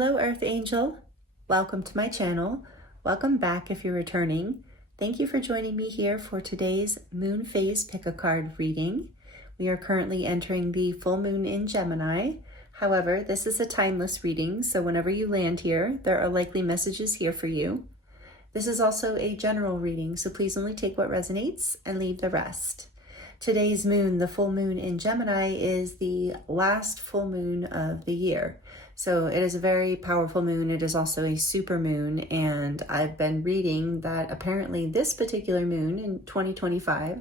Hello, Earth Angel. Welcome to my channel. Welcome back if you're returning. Thank you for joining me here for today's moon phase pick-a-card reading. We are currently entering the full moon in Gemini. However, this is a timeless reading, so whenever you land here, there are likely messages here for you. This is also a general reading, so please only take what resonates and leave the rest. Today's moon, the full moon in Gemini, is the last full moon of the year. So it is a very powerful moon. It is also a super moon, and I've been reading that apparently this particular moon in 2025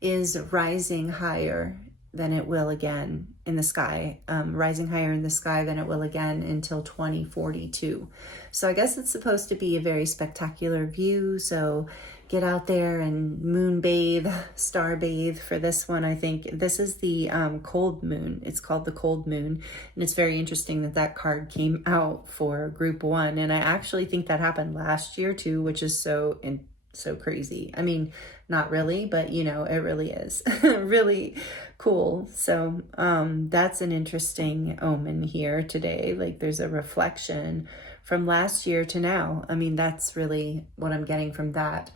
is rising higher than it will again in the sky, rising higher in the sky than it will again until 2042. So I guess it's supposed to be a very spectacular view. So get out there and moon bathe, star bathe for this one. I think this is the cold moon. It's called the cold moon. And it's very interesting that that card came out for group one. And I actually think that happened last year too, which is so crazy. I mean, not really, but you know, it really is really cool. So that's an interesting omen here today. Like there's a reflection from last year to now. I mean, that's really what I'm getting from that.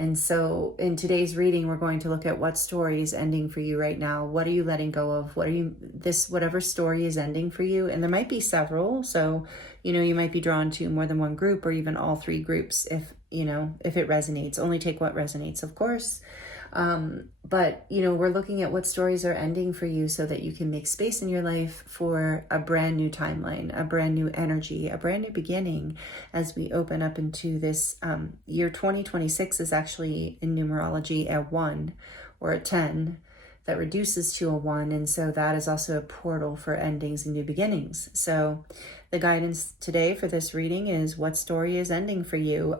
And so in today's reading, we're going to look at what story is ending for you right now. What are you letting go of? Whatever story is ending for you. And there might be several. So, you know, you might be drawn to more than one group or even all three groups if it resonates. Only take what resonates, of course. But, you know, we're looking at what stories are ending for you so that you can make space in your life for a brand new timeline, a brand new energy, a brand new beginning as we open up into this year. 2026 is actually in numerology a 1 or a 10 that reduces to a 1. And so that is also a portal for endings and new beginnings. So the guidance today for this reading is what story is ending for you.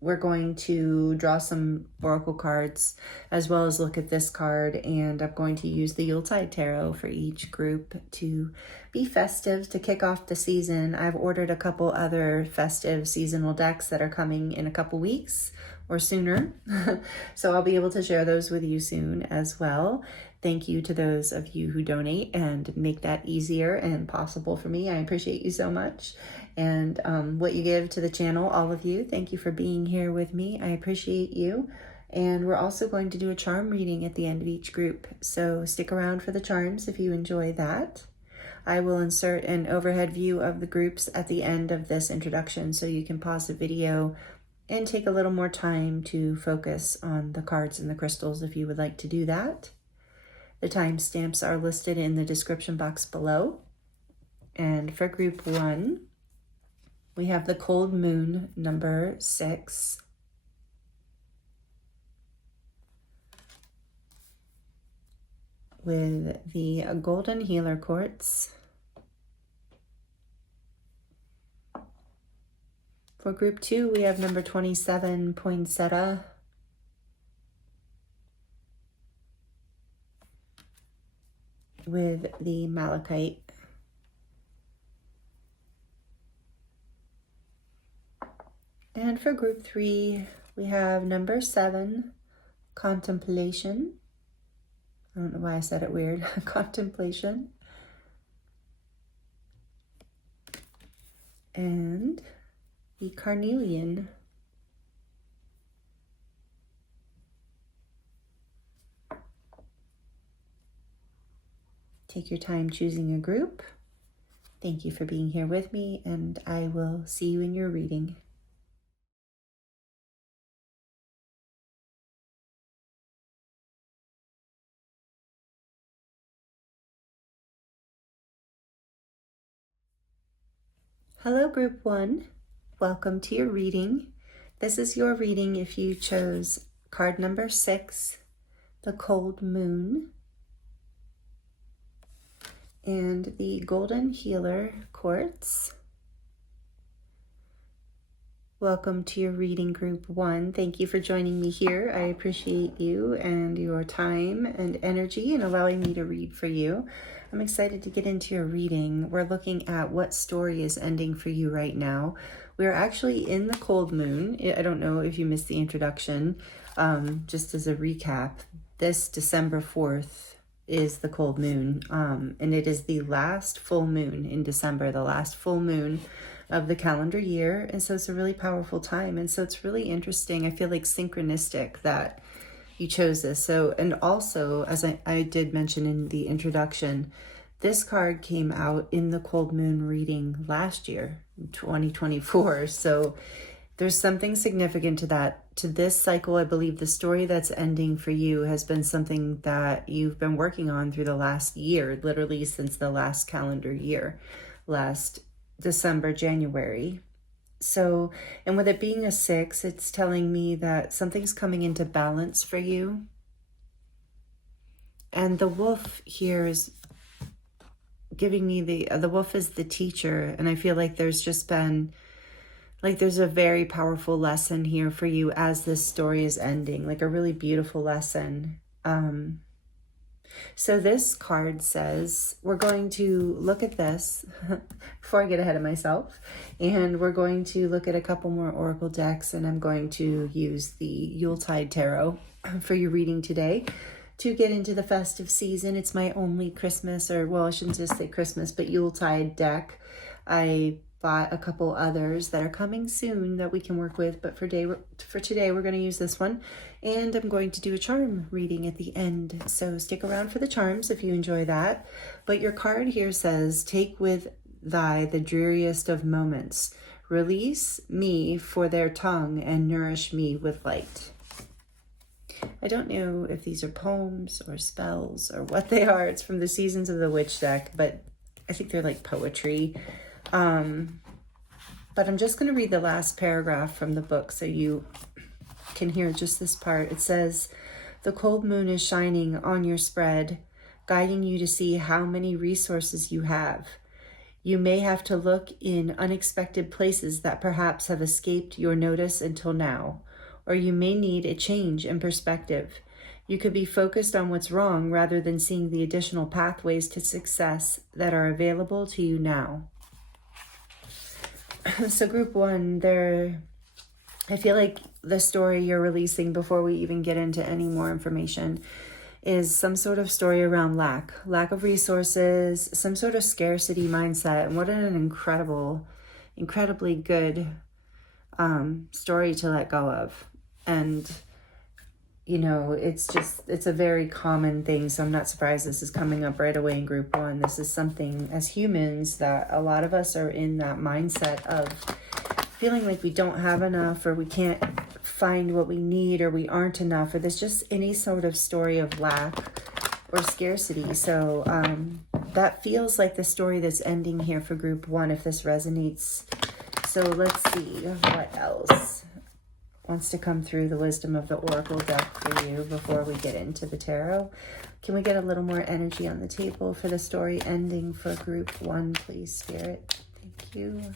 We're going to draw some oracle cards as well as look at this card, and I'm going to use the Yuletide Tarot for each group to be festive, to kick off the season. I've ordered a couple other festive seasonal decks that are coming in a couple weeks or sooner. So I'll be able to share those with you soon as well. Thank you to those of you who donate and make that easier and possible for me. I appreciate you so much. And what you give to the channel, all of you, thank you for being here with me. I appreciate you. And we're also going to do a charm reading at the end of each group. So stick around for the charms if you enjoy that. I will insert an overhead view of the groups at the end of this introduction so you can pause the video and take a little more time to focus on the cards and the crystals if you would like to do that. The timestamps are listed in the description box below. And for group 1, we have the cold moon number 6. With the golden healer quartz. For group 2, we have number 27, Poinsettia. With the malachite. And for group 3, we have number 7, Contemplation. I don't know why I said it weird. Contemplation. And the carnelian. Take your time choosing a group. Thank you for being here with me, and I will see you in your reading. Hello, group 1. Welcome to your reading. This is your reading if you chose card number 6, the cold moon, and the golden healer quartz. Welcome to your reading, group 1. Thank you for joining me here. I appreciate you and your time and energy and allowing me to read for you. I'm excited to get into your reading. We're looking at what story is ending for you right now. We're actually in the cold moon. I don't know if you missed the introduction. Just as a recap, this December 4th is the cold moon, and it is the last full moon in December, the last full moon of the calendar year. And so it's a really powerful time. And so it's really interesting. I feel like synchronistic that you chose this. So, and also, as I did mention in the introduction, this card came out in the cold moon reading last year, 2024. So there's something significant to that, to this cycle. I believe the story that's ending for you has been something that you've been working on through the last year, literally since the last calendar year, last December, January. So, and with it being a 6, it's telling me that something's coming into balance for you. And the wolf here is giving me the wolf is the teacher. And I feel like there's just been, like there's a very powerful lesson here for you as this story is ending, like a really beautiful lesson. So this card says, we're going to look at this before I get ahead of myself, and we're going to look at a couple more oracle decks, and I'm going to use the Yuletide Tarot for your reading today to get into the festive season. It's my only Christmas, or well, I shouldn't just say Christmas, but Yuletide deck. I bought a couple others that are coming soon that we can work with, but for today we're going to use this one, and I'm going to do a charm reading at the end, so stick around for the charms if you enjoy that. But your card here says, take with thy the dreariest of moments, release me for their tongue and nourish me with light. I don't know if these are poems or spells or what they are. It's from the Seasons of the Witch deck, but I think they're like poetry. But I'm just going to read the last paragraph from the book so you can hear just this part. It says, the cold moon is shining on your spread, guiding you to see how many resources you have. You may have to look in unexpected places that perhaps have escaped your notice until now, or you may need a change in perspective. You could be focused on what's wrong rather than seeing the additional pathways to success that are available to you now. So group 1, I feel like the story you're releasing before we even get into any more information is some sort of story around lack of resources, some sort of scarcity mindset. And what an incredibly good story to let go of. And you know, it's a very common thing. So I'm not surprised this is coming up right away in group 1. This is something as humans that a lot of us are in that mindset of feeling like we don't have enough, or we can't find what we need, or we aren't enough, or there's just any sort of story of lack or scarcity. So that feels like the story that's ending here for group 1, if this resonates. So let's see what else wants to come through the wisdom of the oracle deck for you before we get into the tarot. Can we get a little more energy on the table for the story ending for group 1, please, Spirit? Thank you.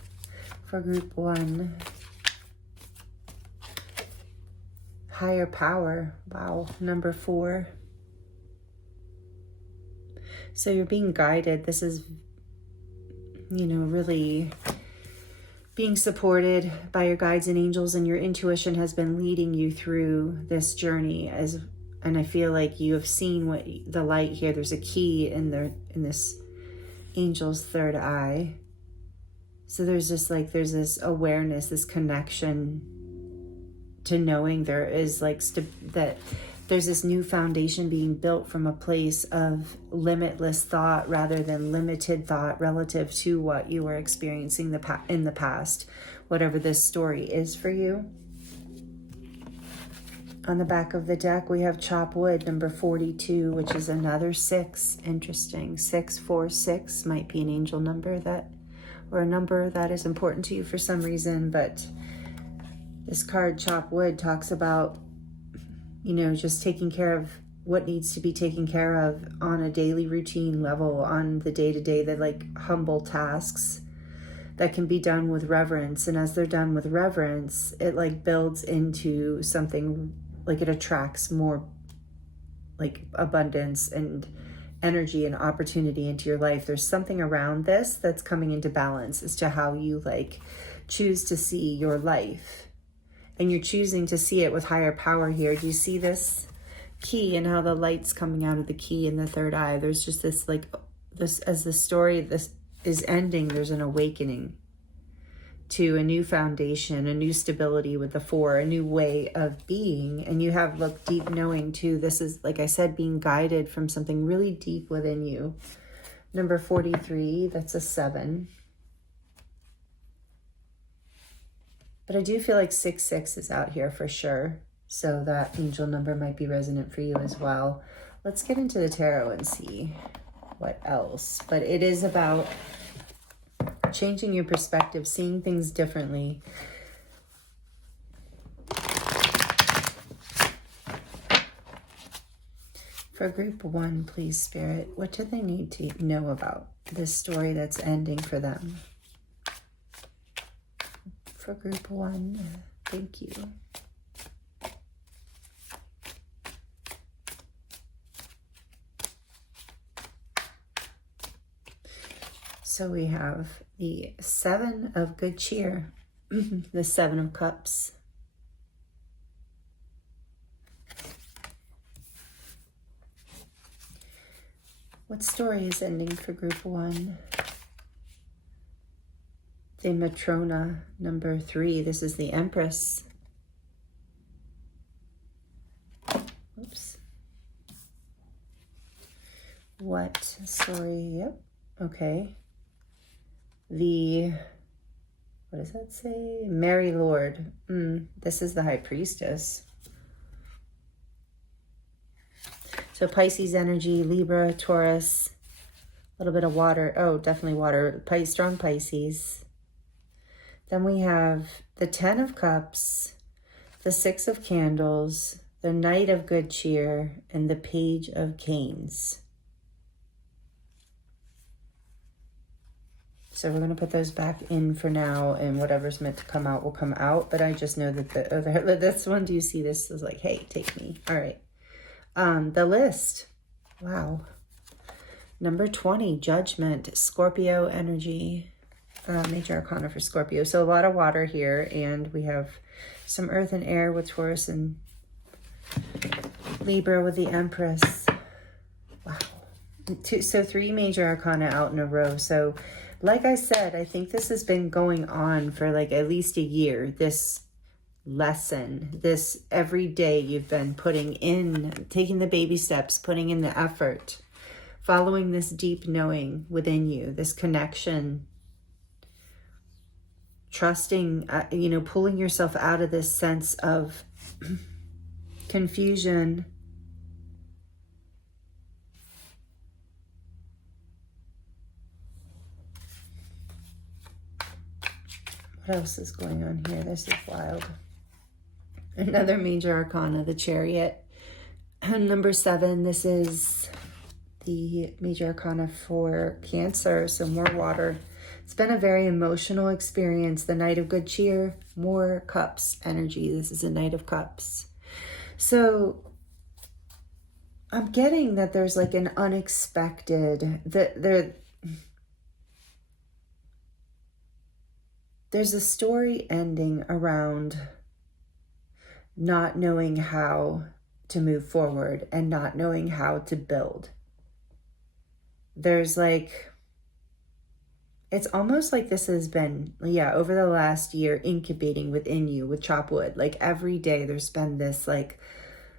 For group 1, higher power. Wow, number 4. So you're being guided. This is, you know, really being supported by your guides and angels, and your intuition has been leading you through this journey. And I feel like you have seen what the light here. There's a key in this angel's third eye. So there's this awareness, this connection to knowing there is that there's this new foundation being built from a place of limitless thought rather than limited thought relative to what you were experiencing in the past, whatever this story is for you. On the back of the deck, we have chop wood, number 42, which is another 6. Interesting. 646 might be an angel number or a number that is important to you for some reason, but this card, chop wood, talks about, you know, just taking care of what needs to be taken care of on a daily routine level, on the day-to-day, that like humble tasks that can be done with reverence. And as they're done with reverence, it like builds into something, like it attracts more like abundance and energy and opportunity into your life. There's something around this that's coming into balance as to how you like choose to see your life. And you're choosing to see it with higher power here. Do you see this? key and how the light's coming out of the key in the third eye. There's just this, like, this, as the story this is ending, there's an awakening to a new foundation, a new stability with the 4, a new way of being. And you have, look, deep knowing too. This is, like I said, being guided from something really deep within you. Number 43, that's a 7. But I do feel like 66 is out here for sure. So that angel number might be resonant for you as well. Let's get into the tarot and see what else. But it is about changing your perspective, seeing things differently. For group 1, please, Spirit, what do they need to know about this story that's ending for them? For group 1, thank you. So we have the 7 of good cheer, the 7 of cups. What story is ending for group 1? The Matrona, number 3. This is the Empress. Oops. What story? Yep. Okay. The, what does that say? Mary Lord. This is the High Priestess. So Pisces energy, Libra, Taurus, a little bit of water. Oh, definitely water. Strong Pisces. Then we have the 10 of Cups, the 6 of Candles, the Knight of Good Cheer, and the Page of Canes. So we're going to put those back in for now, and whatever's meant to come out will come out. But I just know that the other, this one, do you see this? Is like, hey, take me. All right. The list. Wow. Number 20, Judgment, Scorpio energy. Major arcana for Scorpio. So a lot of water here, and we have some earth and air with Taurus and Libra with the Empress. Wow. So 3 major arcana out in a row. So like I said, I think this has been going on for like at least a year. This lesson, this every day you've been putting in, taking the baby steps, putting in the effort, following this deep knowing within you, this connection, trusting, pulling yourself out of this sense of confusion. What else is going on here? This is wild. Another major arcana, the Chariot. Number 7, this is the major arcana for Cancer, so more water. It's been a very emotional experience. The Knight of Good Cheer, more Cups energy. This is a Knight of Cups. So I'm getting that there's like an unexpected, there's a story ending around not knowing how to move forward and not knowing how to build. There's like, it's almost like this has been, over the last year incubating within you with chop wood. Like every day there's been this like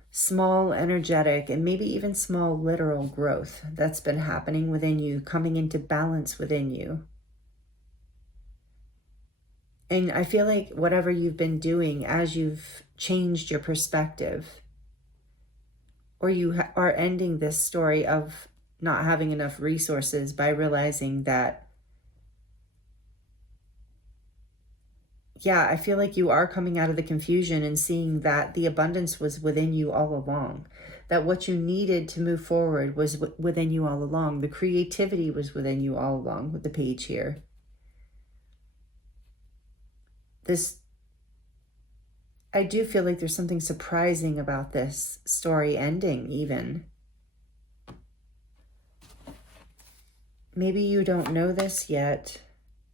small energetic and maybe even small literal growth that's been happening within you, coming into balance within you. And I feel like whatever you've been doing as you've changed your perspective, or you are ending this story of not having enough resources by realizing that, I feel like you are coming out of the confusion and seeing that the abundance was within you all along, that what you needed to move forward was within you all along. The creativity was within you all along with the Page here. I do feel like there's something surprising about this story ending even. Maybe you don't know this yet.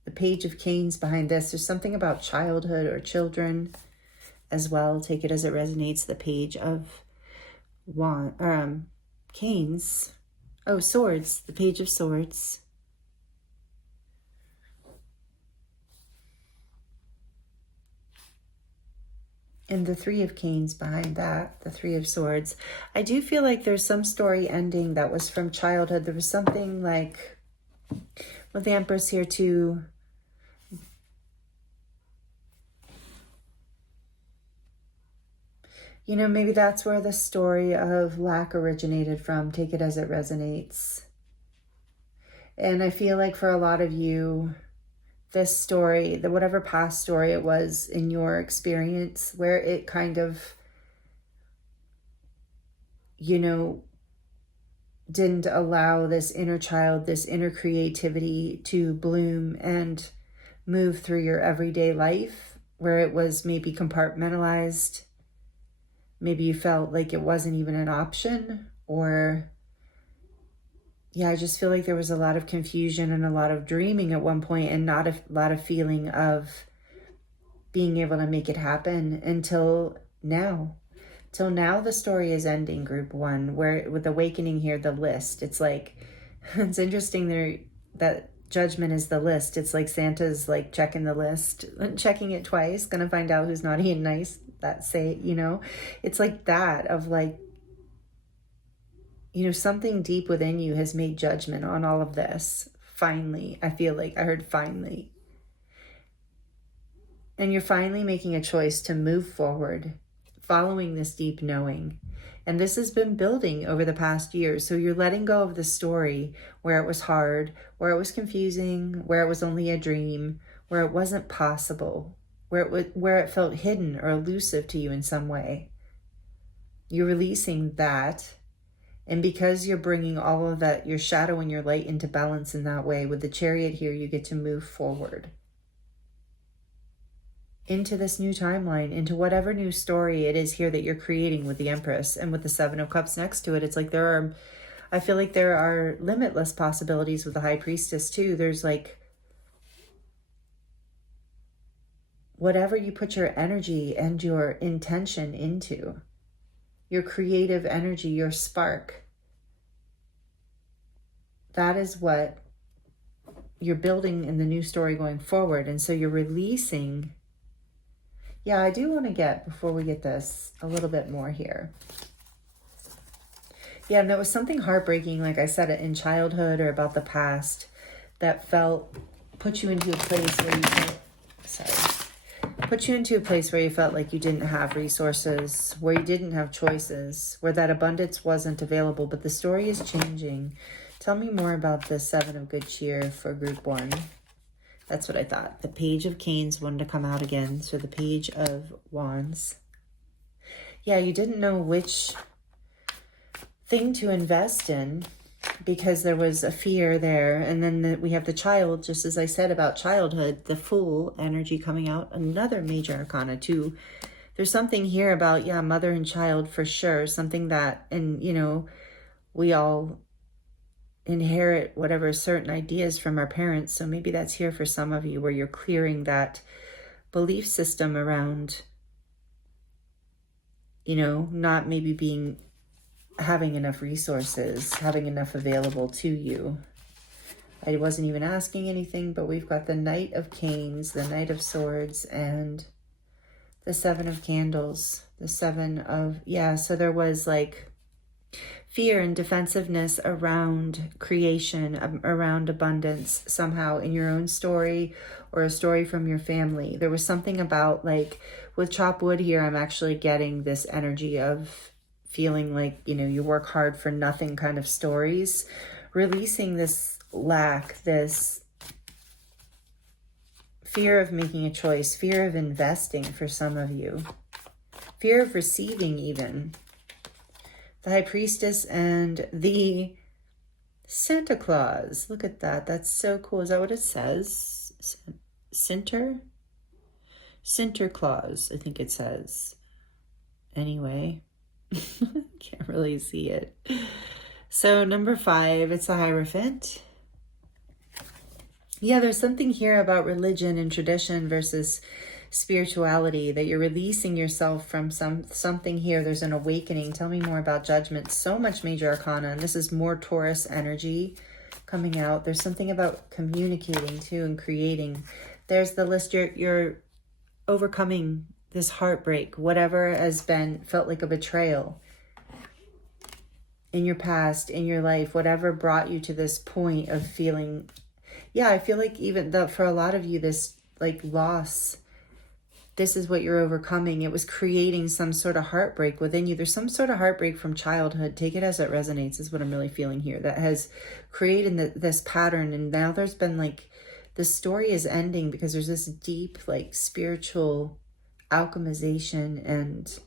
The Page of Canes behind this, there's something about childhood or children as well. Take it as it resonates. The Page of canes. Oh, swords, the Page of Swords. And the Three of Canes behind that, the Three of Swords. I do feel like there's some story ending that was from childhood. There was something like, with the Empress here too, you know, maybe that's where the story of lack originated from. Take it as it resonates. And I feel like for a lot of you, this story, whatever past story it was in your experience, where it kind of, you know, didn't allow this inner child, this inner creativity to bloom and move through your everyday life, where it was maybe compartmentalized. Maybe you felt like it wasn't even an option, or yeah, I just feel like there was a lot of confusion and a lot of dreaming at one point, and not a lot of feeling of being able to make it happen until now. Till now, the story is ending, group one, where with awakening here, the list, it's like, it's interesting there that judgment is the list. It's like Santa's like checking the list, checking it twice, gonna find out who's naughty and nice, that say, you know, it's like that of like, you know, something deep within you has made judgment on all of this. Finally, I feel like I heard finally. And you're finally making a choice to move forward, following this deep knowing. And this has been building over the past year. So you're letting go of the story where it was hard, where it was confusing, where it was only a dream, where it wasn't possible, where it felt hidden or elusive to you in some way. You're releasing that. And because you're bringing all of that, your shadow and your light into balance in that way, with the Chariot here, you get to move forward into this new timeline, into whatever new story it is here that you're creating with the Empress. And with the Seven of Cups next to it, it's like I feel like there are limitless possibilities with the High Priestess too. There's like, whatever you put your energy and your intention into, your creative energy, your spark, that is what you're building in the new story going forward. And so you're releasing. Yeah, I do want to get, before we get this, a little bit more here. Yeah, and there was something heartbreaking, like I said, in childhood or about the past that put you into a place where you felt like you didn't have resources, where you didn't have choices, where that abundance wasn't available. But the story is changing. Tell me more about the Seven of Good Cheer for group one. That's what I thought. The Page of Canes wanted to come out again. So the Page of Wands. Yeah, you didn't know which thing to invest in because there was a fear there. And then we have the Child, just as I said about childhood, the Fool energy coming out. Another major arcana too. There's something here about, yeah, mother and child for sure. Something that, and you know, we all inherit whatever certain ideas from our parents. So maybe that's here for some of you, where you're clearing that belief system around, you know, not maybe having enough resources, having enough available to you. I wasn't even asking anything, but we've got the Knight of Canes, the Knight of Swords, and the Seven of Candles, the Seven of, yeah, so there was like fear and defensiveness around creation, around abundance somehow in your own story or a story from your family. There was something about, like, with chop wood here, I'm actually getting this energy of feeling like, you know, you work hard for nothing kind of stories, releasing this lack, this fear of making a choice, fear of investing for some of you, fear of receiving even. The High Priestess and the Santa Claus. Look at that. That's so cool. Is that what it says? Sinterklaas, I think it says. Anyway, can't really see it. So number 5, it's a Hierophant. Yeah, there's something here about religion and tradition versus spirituality, that you're releasing yourself from something here. There's an awakening. Tell me more about Judgment. So much major arcana, and this is more Taurus energy coming out. There's something about communicating too and creating. There's the list. You're overcoming this heartbreak, whatever has been felt like a betrayal in your past, in your life, whatever brought you to this point of feeling. Yeah, I feel like even for a lot of you, this like loss, this is what you're overcoming. It was creating some sort of heartbreak within you. There's some sort of heartbreak from childhood. Take it as it resonates, is what I'm really feeling here. That has created this pattern. And now there's been like, the story is ending because there's this deep like spiritual alchemization and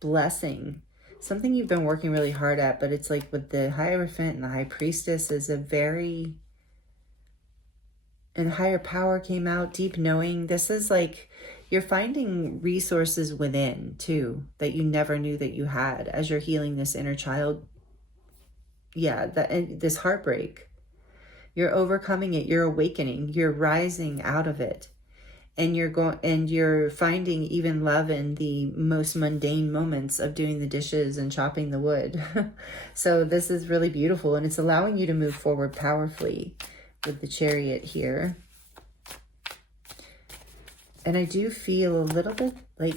blessing. Something you've been working really hard at, but it's like with the Hierophant and the High Priestess is a very... And higher power came out, deep knowing. This is like, you're finding resources within too, that you never knew that you had as you're healing this inner child. Yeah, this heartbreak. You're overcoming it, you're awakening, you're rising out of it. And you're finding even love in the most mundane moments of doing the dishes and chopping the wood. So this is really beautiful, and it's allowing you to move forward powerfully with the Chariot here. And I do feel a little bit like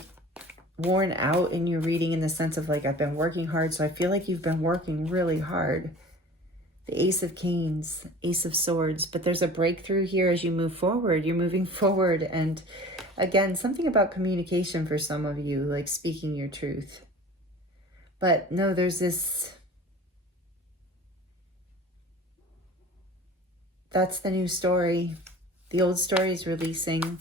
worn out in your reading, in the sense of like, I've been working hard. So I feel like you've been working really hard. The Ace of Canes, Ace of Swords, but there's a breakthrough here as you move forward. You're moving forward. And again, something about communication for some of you, like speaking your truth. But no, there's this... That's the new story. The old story is releasing.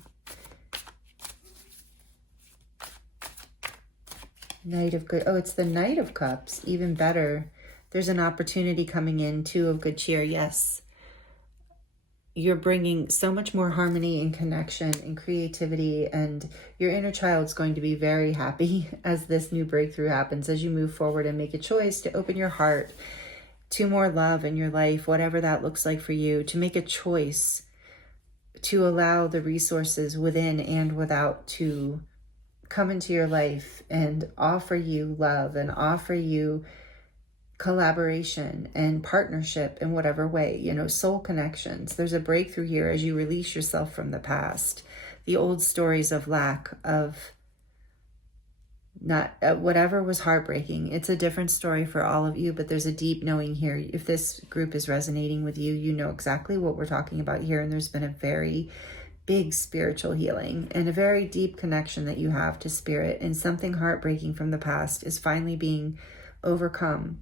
Knight of Good. Oh, it's the Knight of Cups. Even better. There's an opportunity coming in. Two of Good Cheer. Yes. You're bringing so much more harmony and connection and creativity, and your inner child's going to be very happy as this new breakthrough happens, as you move forward and make a choice to open your heart to more love in your life, whatever that looks like for you, to make a choice to allow the resources within and without to come into your life and offer you love and offer you collaboration and partnership in whatever way, you know, soul connections. There's a breakthrough here as you release yourself from the past, the old stories of lack, of not whatever was heartbreaking. It's a different story for all of you, but there's a deep knowing here. If this group is resonating with you, you know exactly what we're talking about here. And there's been a very big spiritual healing and a very deep connection that you have to spirit, and something heartbreaking from the past is finally being overcome.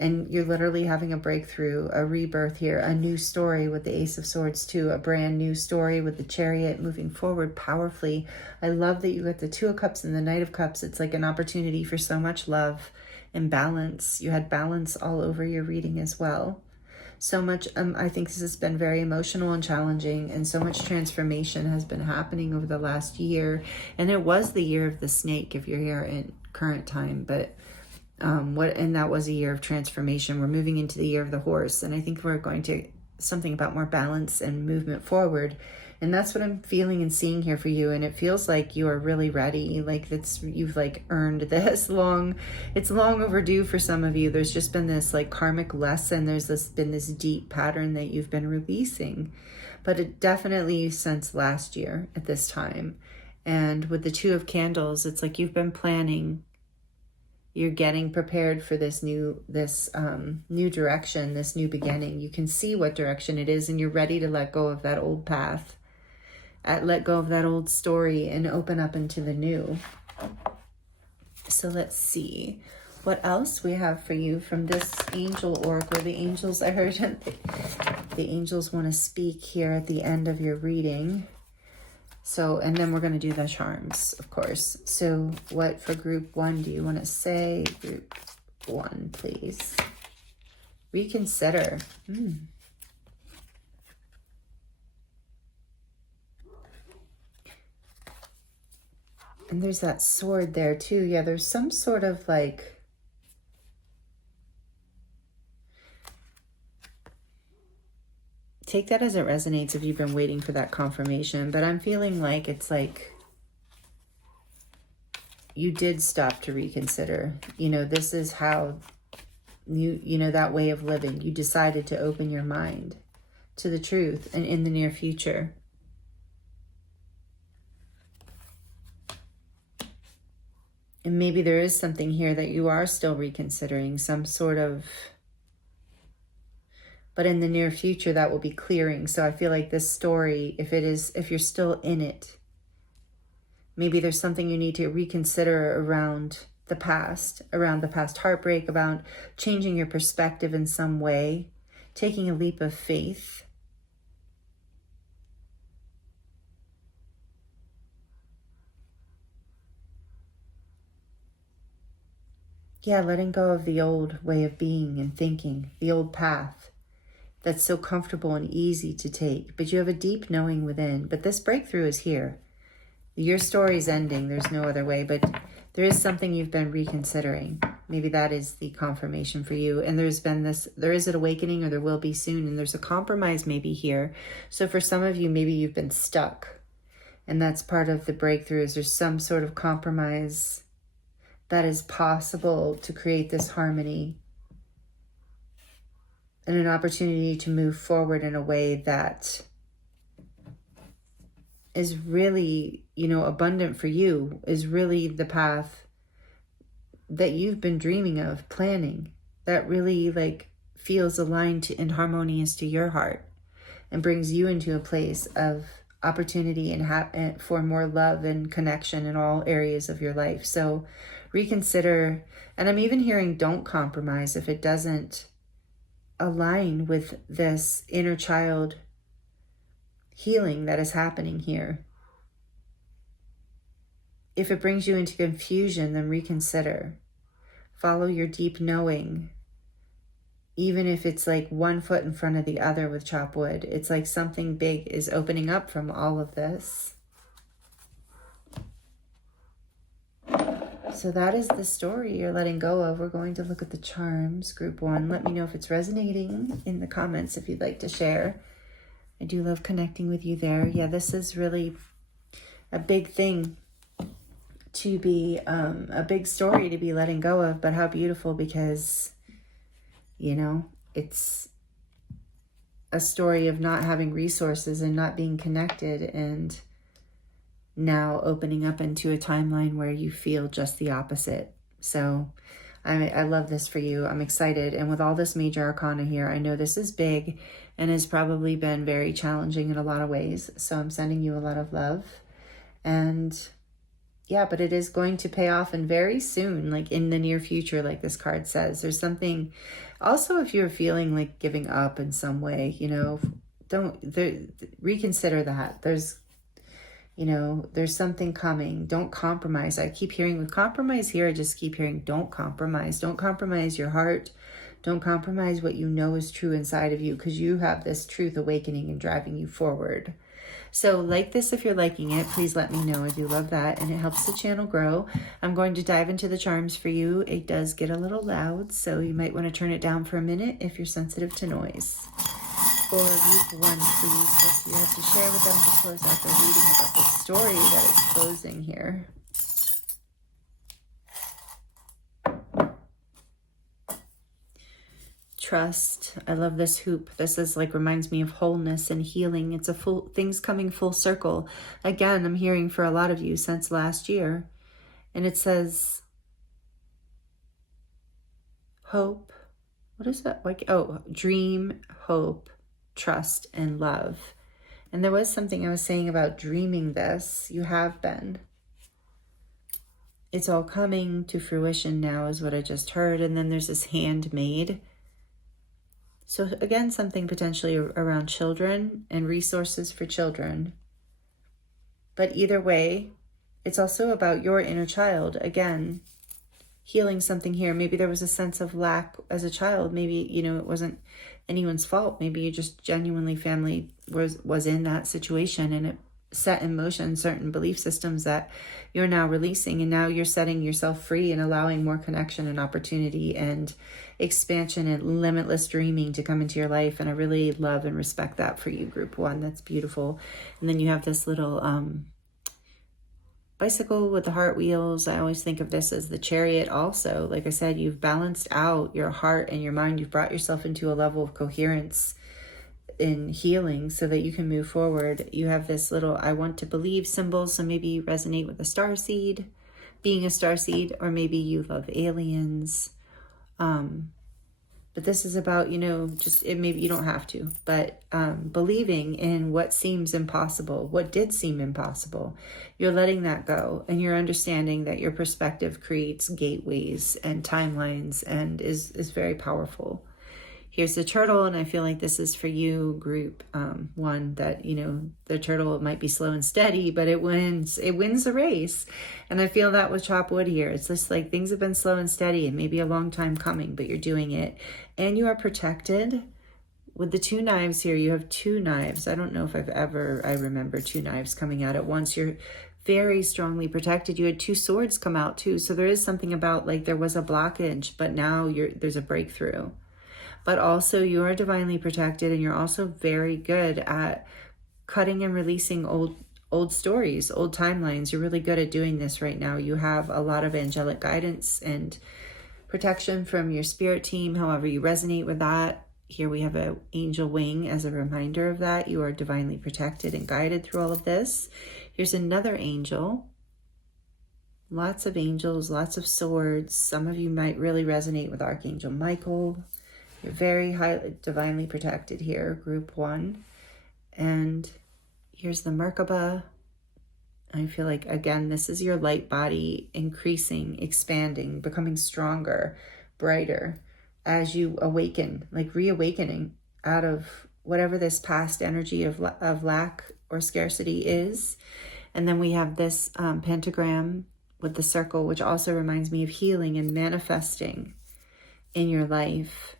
And you're literally having a breakthrough, a rebirth here, a new story with the Ace of Swords too, a brand new story with the Chariot moving forward powerfully. I love that you got the Two of Cups and the Knight of Cups. It's like an opportunity for so much love and balance. You had balance all over your reading as well. So much, I think this has been very emotional and challenging, and so much transformation has been happening over the last year. And it was the year of the snake if you're here in current time, but and that was a year of transformation. We're moving into the year of the horse, and I think we're going to something about more balance and movement forward. And that's what I'm feeling and seeing here for you. And it feels like you are really ready. Like you've like earned this long. It's long overdue for some of you. There's just been this like karmic lesson. There's been this deep pattern that you've been releasing, but it definitely since last year at this time. And with the Two of Candles, it's like you've been planning. You're getting prepared for this new direction, this new beginning. You can see what direction it is, and you're ready to let go of that old path, let go of that old story and open up into the new. So let's see what else we have for you from this angel oracle. The angels, I heard the angels want to speak here at the end of your reading. So, and then we're going to do the charms, of course. So what for group one do you want to say? Group one, please. Reconsider. And there's that sword there too. Yeah, there's some sort of like take that as it resonates if you've been waiting for that confirmation. But I'm feeling like it's like you did stop to reconsider. You know, this is how you know, that way of living. You decided to open your mind to the truth and in the near future. And maybe there is something here that you are still reconsidering, some sort of, but in the near future that will be clearing. So I feel like this story, if you're still in it, maybe there's something you need to reconsider around the past heartbreak, about changing your perspective in some way, taking a leap of faith. Yeah, letting go of the old way of being and thinking, the old path that's so comfortable and easy to take, but you have a deep knowing within. But this breakthrough is here. Your story's ending. There's no other way, but there is something you've been reconsidering. Maybe that is the confirmation for you. And there is an awakening, or there will be soon. And there's a compromise maybe here. So for some of you, maybe you've been stuck. And that's part of the breakthrough, is there's some sort of compromise that is possible to create this harmony and an opportunity to move forward in a way that is really, you know, abundant for you, is really the path that you've been dreaming of, planning, that really like feels aligned to and harmonious to your heart, and brings you into a place of opportunity and for more love and connection in all areas of your life. So reconsider. And I'm even hearing don't compromise if it doesn't align with this inner child healing that is happening here. If it brings you into confusion, then reconsider. Follow your deep knowing. Even if it's like one foot in front of the other with chop wood, it's like something big is opening up from all of this. So that is the story you're letting go of. We're going to look at the charms, group 1. Let me know if it's resonating in the comments if you'd like to share. I do love connecting with you there. Yeah, this is really a big thing to be, a big story to be letting go of, but how beautiful, because, you know, it's a story of not having resources and not being connected, and now opening up into a timeline where you feel just the opposite. So I love this for you. I'm excited. And with all this major arcana here, I know this is big and has probably been very challenging in a lot of ways. So I'm sending you a lot of love. And yeah, but it is going to pay off, and very soon, like in the near future, like this card says. There's something also, if you're feeling like giving up in some way, you know, reconsider that. There's something coming. Don't compromise. I keep hearing with compromise here, I just keep hearing don't compromise. Don't compromise your heart. Don't compromise what you know is true inside of you, because you have this truth awakening and driving you forward. So like this, if you're liking it, please let me know. I do love that, and it helps the channel grow. I'm going to dive into the charms for you. It does get a little loud, so you might want to turn it down for a minute if you're sensitive to noise. For group 1, please, what you have to share with them to close out the reading about the story that is closing here. Trust. I love this hoop. This is like, reminds me of wholeness and healing. It's things coming full circle. Again, I'm hearing for a lot of you since last year. And it says hope. What is that? Like, oh, dream, hope, trust, and love. And there was something I was saying about dreaming this. You have been. It's all coming to fruition now is what I just heard. And then there's this handmade. So again, something potentially around children and resources for children. But either way, it's also about your inner child. Again, healing something here. Maybe there was a sense of lack as a child. Maybe, you know, it wasn't anyone's fault. Maybe you just genuinely, family was in that situation, and set in motion certain belief systems that you're now releasing, and now you're setting yourself free and allowing more connection and opportunity and expansion and limitless dreaming to come into your life. And I really love and respect that for you, group one. That's beautiful. And then you have this little bicycle with the heart wheels. I always think of this as the chariot also. Like I said, you've balanced out your heart and your mind. You've brought yourself into a level of coherence in healing so that you can move forward. You have this little I want to believe symbol, so maybe you resonate with a star seed, being a star seed, or maybe you love aliens. But this is about, maybe you don't have to, but believing in what seems impossible, what did seem impossible. You're letting that go, and you're understanding that your perspective creates gateways and timelines and is very powerful. Here's the turtle, and I feel like this is for you, group one, that, the turtle might be slow and steady, but it wins the race. And I feel that with chop wood here. It's just like things have been slow and steady and maybe a long time coming, but you're doing it. And you are protected. With the 2 knives here, you have 2 knives. I don't know if I remember 2 knives coming out at once. You're very strongly protected. You had 2 swords come out too. So there is something about like there was a blockage, but now there's a breakthrough. But also you are divinely protected, and you're also very good at cutting and releasing old stories, old timelines. You're really good at doing this right now. You have a lot of angelic guidance and protection from your spirit team, however you resonate with that. Here we have an angel wing as a reminder of that. You are divinely protected and guided through all of this. Here's another angel. Lots of angels, lots of swords. Some of you might really resonate with Archangel Michael. You're very highly divinely protected here, group one. And here's the Merkaba. I feel like, again, this is your light body increasing, expanding, becoming stronger, brighter as you awaken, like reawakening out of whatever this past energy of lack or scarcity is. And then we have this pentagram with the circle, which also reminds me of healing and manifesting in your life.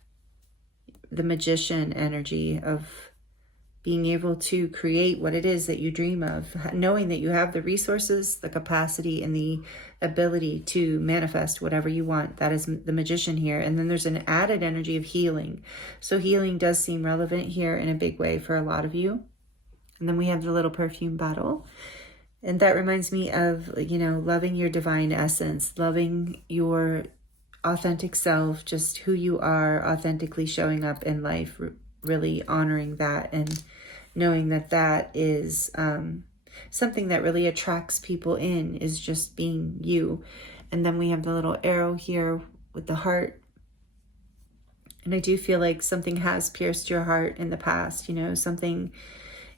The magician energy of being able to create what it is that you dream of, knowing that you have the resources, the capacity, and the ability to manifest whatever you want. That is the magician here. And then there's an added energy of healing. So healing does seem relevant here in a big way for a lot of you. And then we have the little perfume bottle. And that reminds me of, loving your divine essence, loving your authentic self, just who you are, authentically showing up in life, really honoring that and knowing that that is something that really attracts people in, is just being you. And then we have the little arrow here with the heart. And I do feel like something has pierced your heart in the past, something,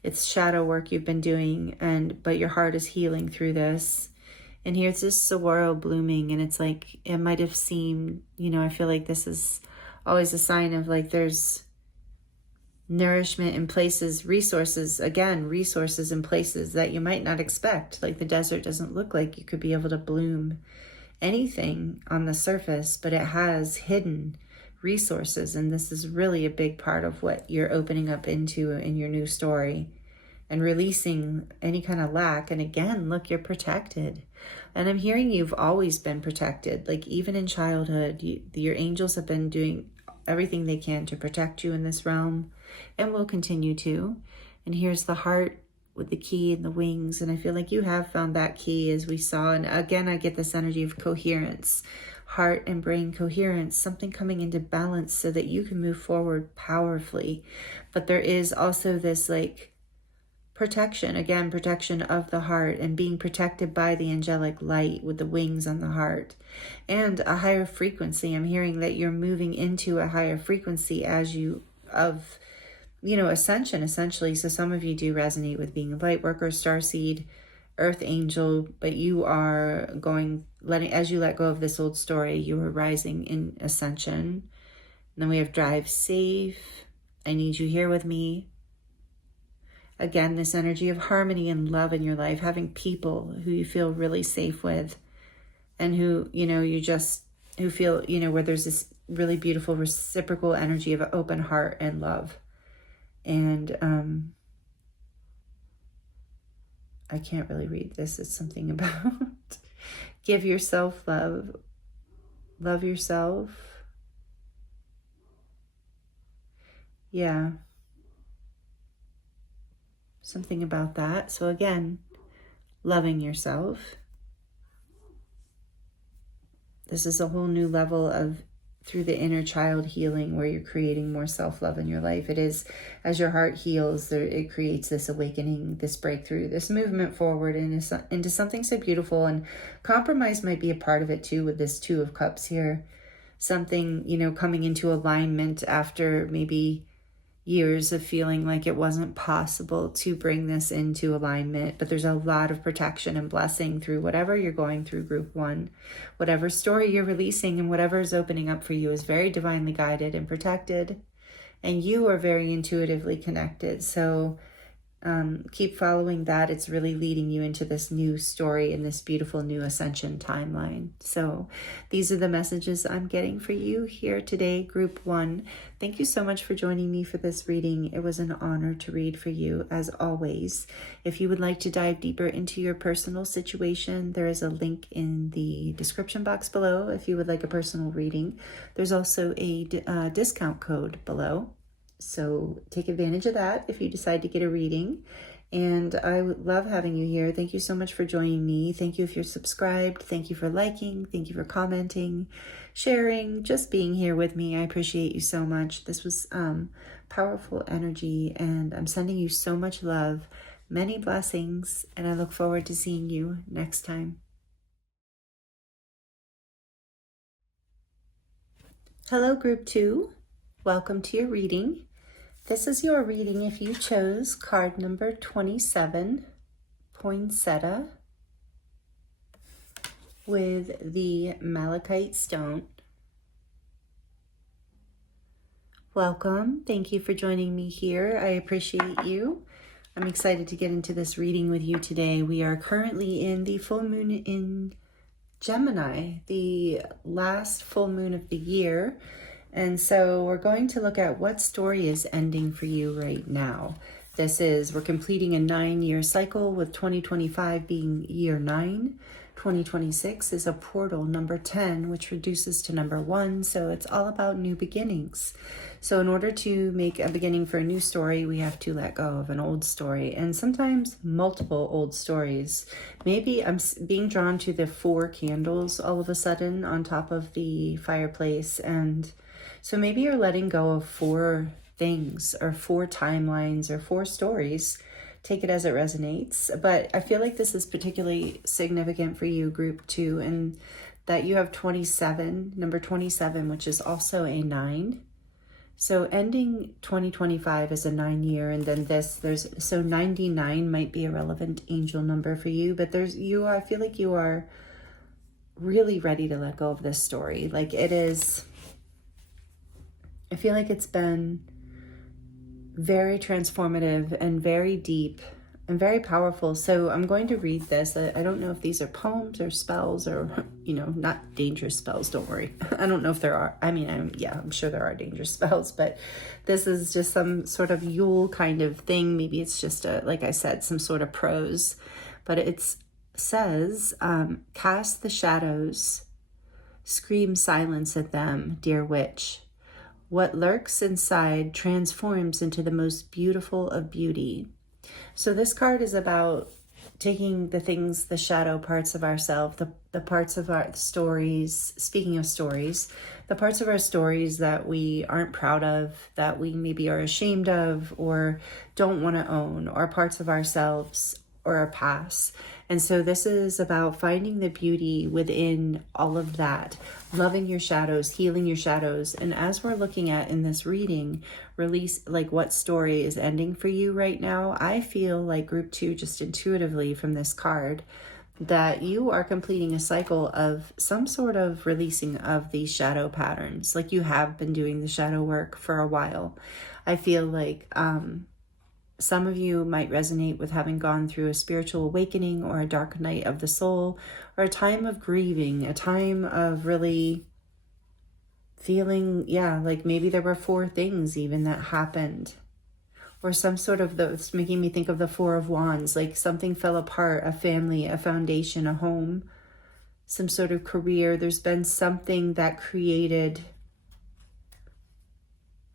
it's shadow work you've been doing, but your heart is healing through this. And here's this saguaro blooming, and it's like, it might have seemed, I feel like this is always a sign of like there's nourishment in places, resources in places that you might not expect. Like the desert doesn't look like you could be able to bloom anything on the surface, but it has hidden resources. And this is really a big part of what you're opening up into in your new story and releasing any kind of lack. And again, look, you're protected. And I'm hearing you've always been protected. Like even in childhood, your angels have been doing everything they can to protect you in this realm, and will continue to. And here's the heart with the key and the wings. And I feel like you have found that key, as we saw. And again, I get this energy of coherence, heart and brain coherence, something coming into balance so that you can move forward powerfully. But there is also this like protection of the heart, and being protected by the angelic light with the wings on the heart, and a higher frequency. I'm hearing that you're moving into a higher frequency as you ascension, essentially. So some of you do resonate with being a light worker, starseed, earth angel, but you are as you let go of this old story, you are rising in ascension. And then we have drive safe. I need you here with me. Again, this energy of harmony and love in your life, having people who you feel really safe with, and who, who feel, where there's this really beautiful reciprocal energy of an open heart and love. And I can't really read this. It's something about give yourself love, love yourself. Yeah. Something about that. So again, loving yourself. This is a whole new level of through the inner child healing where you're creating more self-love in your life. It is, as your heart heals, it creates this awakening, this breakthrough, this movement forward into something so beautiful. And compromise might be a part of it too with this Two of Cups here. Something, you know, coming into alignment after maybe years of feeling like it wasn't possible to bring this into alignment, but there's a lot of protection and blessing through whatever you're going through, group one. Whatever story you're releasing and whatever is opening up for you is very divinely guided and protected, and you are very intuitively connected. So keep following that. It's really leading you into this new story and this beautiful new ascension timeline. So these are the messages I'm getting for you here today, group one. Thank you so much for joining me for this reading. It was an honor to read for you, as always. If you would like to dive deeper into your personal situation, there is a link in the description box below if you would like a personal reading. There's also a discount code below. So take advantage of that if you decide to get a reading. And I love having you here. Thank you so much for joining me. Thank you if you're subscribed. Thank you for liking. Thank you for commenting, sharing, just being here with me. I appreciate you so much. This was powerful energy, and I'm sending you so much love, many blessings, and I look forward to seeing you next time. Hello, group two. Welcome to your reading. This is your reading if you chose card number 27, Poinsettia, with the malachite stone. Welcome. Thank you for joining me here. I appreciate you. I'm excited to get into this reading with you today. We are currently in the full moon in Gemini, the last full moon of the year. And so we're going to look at what story is ending for you right now. We're completing a 9-year cycle with 2025 being year 9. 2026 is a portal, number 10, which reduces to number 1. So it's all about new beginnings. So in order to make a beginning for a new story, we have to let go of an old story, and sometimes multiple old stories. Maybe I'm being drawn to the 4 candles all of a sudden on top of the fireplace, and so maybe you're letting go of 4 things or 4 timelines or 4 stories. Take it as it resonates. But I feel like this is particularly significant for you, group 2, and that you have 27, number 27, which is also a 9. So ending 2025 is a 9-year, and then so 99 might be a relevant angel number for you, but I feel like you are really ready to let go of this story. Like it is, I feel like it's been very transformative and very deep and very powerful. So I'm going to read this. I don't know if these are poems or spells or, not dangerous spells. Don't worry. I don't know if there are. I'm sure there are dangerous spells, but this is just some sort of Yule kind of thing. Maybe it's just like I said, some sort of prose, but it says, cast the shadows, scream silence at them, dear witch. What lurks inside transforms into the most beautiful of beauty. So this card is about taking the things, the shadow parts of ourselves, the parts of our stories, speaking of stories, the parts of our stories that we aren't proud of, that we maybe are ashamed of or don't want to own, or parts of ourselves or our past. And so this is about finding the beauty within all of that, loving your shadows, healing your shadows. And as we're looking at in this reading, release like what story is ending for you right now, I feel like group 2, just intuitively from this card, that you are completing a cycle of some sort of releasing of these shadow patterns. Like you have been doing the shadow work for a while. I feel like some of you might resonate with having gone through a spiritual awakening or a dark night of the soul, or a time of grieving, a time of really feeling, like maybe there were 4 things even that happened, or some sort of it's making me think of the Four of Wands, like something fell apart, a family, a foundation, a home, some sort of career. There's been something that created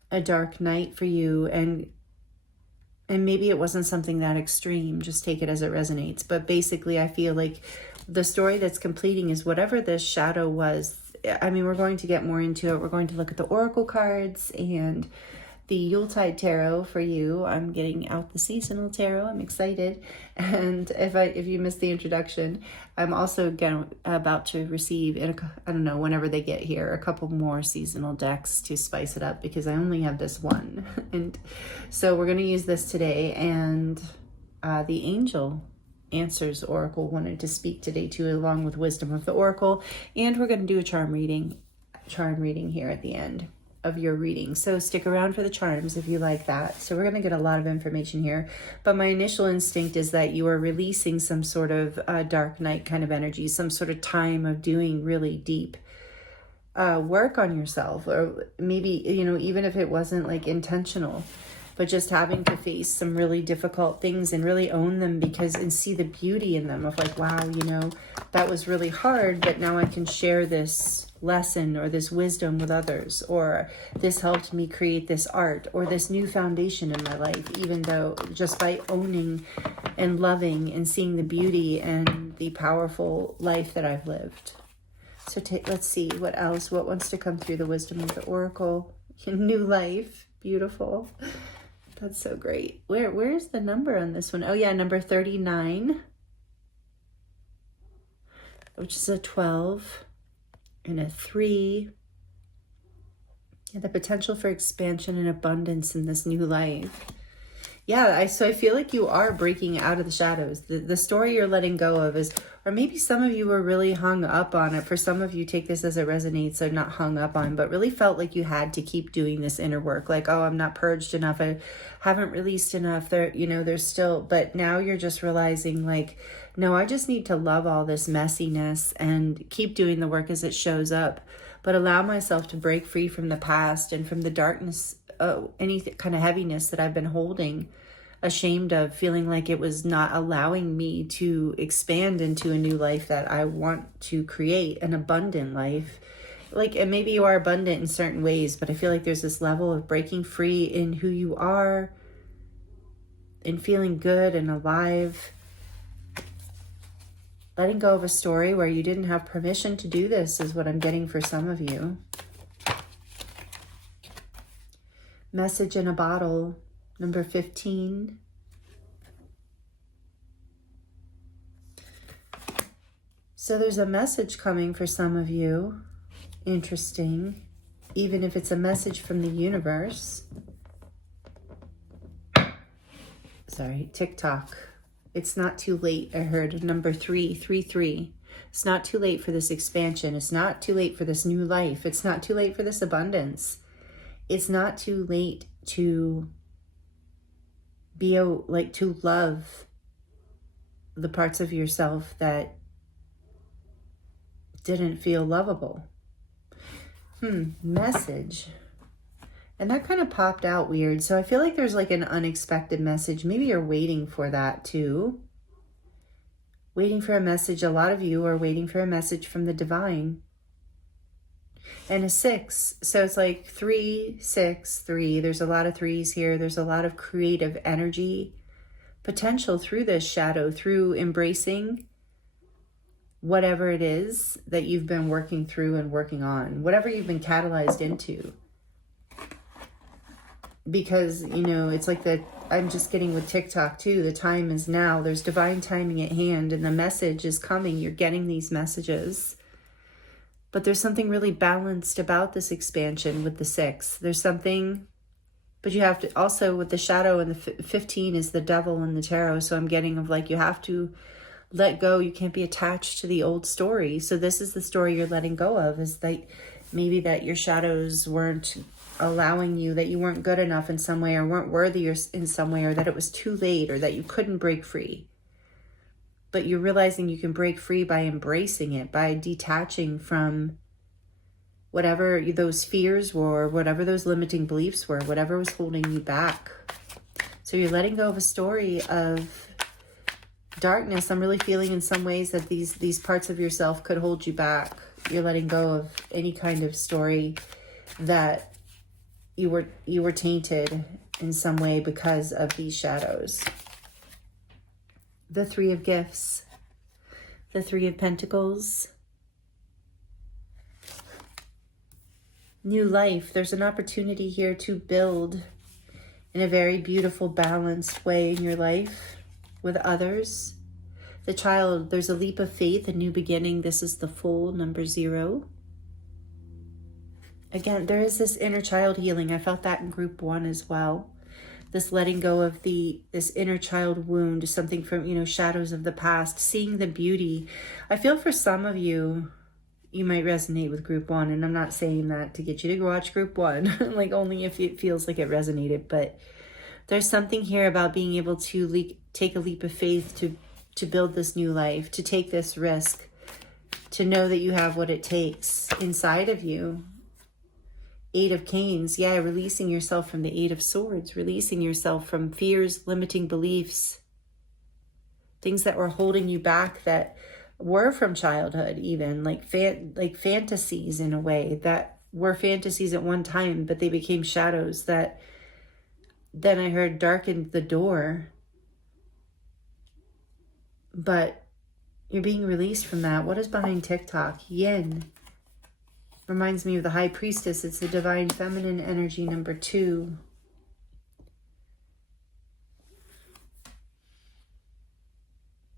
a dark night for you, and maybe it wasn't something that extreme, just take it as it resonates. But basically, I feel like the story that's completing is whatever this shadow was. I mean, we're going to get more into it. We're going to look at the oracle cards and the Yuletide Tarot for you. I'm getting out the seasonal tarot. I'm excited. And if you missed the introduction, I'm also about to receive, I don't know, whenever they get here, a couple more seasonal decks to spice it up, because I only have this one. And so we're going to use this today. And the Angel Answers Oracle wanted to speak today too, along with Wisdom of the Oracle. And we're going to do a charm reading here at the end of your reading. So stick around for the charms if you like that. So we're going to get a lot of information here. But my initial instinct is that you are releasing some sort of dark night kind of energy, some sort of time of doing really deep work on yourself. Or maybe, you know, even if it wasn't like intentional, but just having to face some really difficult things and really own them, and see the beauty in them of like, wow, you know, that was really hard, but now I can share this lesson or this wisdom with others, or this helped me create this art or this new foundation in my life, even though just by owning and loving and seeing the beauty and the powerful life that I've lived. So let's see what else, what wants to come through the Wisdom of the Oracle. New life, beautiful. That's so great. Where's the number on this one? Oh yeah, number 39, which is a 12 and a 3. And the potential for expansion and abundance in this new life. Yeah, so I feel like you are breaking out of the shadows. The story you're letting go of is, or maybe some of you were really hung up on it. For some of you, take this as it resonates, so not hung up on, but really felt like you had to keep doing this inner work. Like, oh, I'm not purged enough. I haven't released enough. There's still, but now you're just realizing like, no, I just need to love all this messiness and keep doing the work as it shows up, but allow myself to break free from the past and from the darkness, any kind of heaviness that I've been holding, ashamed of, feeling like it was not allowing me to expand into a new life that I want to create, an abundant life. Like, and maybe you are abundant in certain ways, but I feel like there's this level of breaking free in who you are and feeling good and alive. Letting go of a story where you didn't have permission to do this is what I'm getting for some of you. Message in a bottle, number 15. So there's a message coming for some of you. Interesting. Even if it's a message from the universe. Sorry, TikTok. It's not too late. I heard number 333. It's not too late for this expansion. It's not too late for this new life. It's not too late for this abundance. It's not too late to to love the parts of yourself that didn't feel lovable. Message. And that kind of popped out weird. So I feel like there's like an unexpected message. Maybe you're waiting for that too. Waiting for a message. A lot of you are waiting for a message from the divine. And a 6. So it's like 3, 6, 3. There's a lot of 3s here. There's a lot of creative energy, potential through this shadow, through embracing whatever it is that you've been working through and working on, whatever you've been catalyzed into. Because, you know, it's like I'm just getting with TikTok too. The time is now. There's divine timing at hand and the message is coming. You're getting these messages. But there's something really balanced about this expansion with the 6. There's something, but you have to also, with the shadow, and the 15 is the devil in the tarot. So I'm getting of like, you have to let go. You can't be attached to the old story. So this is the story you're letting go of, is that maybe that your shadows weren't allowing you, that you weren't good enough in some way, or weren't worthy in some way, or that it was too late, or that you couldn't break free. But you're realizing you can break free by embracing it, by detaching from whatever those fears were, whatever those limiting beliefs were, whatever was holding you back. So you're letting go of a story of darkness. I'm really feeling in some ways that these parts of yourself could hold you back. You're letting go of any kind of story that you were tainted in some way because of these shadows. The Three of Gifts, the Three of Pentacles. New life. There's an opportunity here to build in a very beautiful, balanced way in your life with others. The Child, there's a leap of faith, a new beginning. This is the Fool, number 0. Again, there is this inner child healing. I felt that in group 1 as well. This letting go of this inner child wound, something from, shadows of the past, seeing the beauty. I feel for some of you, you might resonate with group 1, and I'm not saying that to get you to watch group 1, like only if it feels like it resonated, but there's something here about being able to take a leap of faith to build this new life, to take this risk, to know that you have what it takes inside of you. 8 of Canes, yeah, releasing yourself from the 8 of Swords, releasing yourself from fears, limiting beliefs, things that were holding you back that were from childhood, even like fantasies in a way that were fantasies at one time, but they became shadows that then I heard darkened the door. But you're being released from that. What is behind TikTok? Yin. Reminds me of the High Priestess. It's the divine feminine energy, number 2.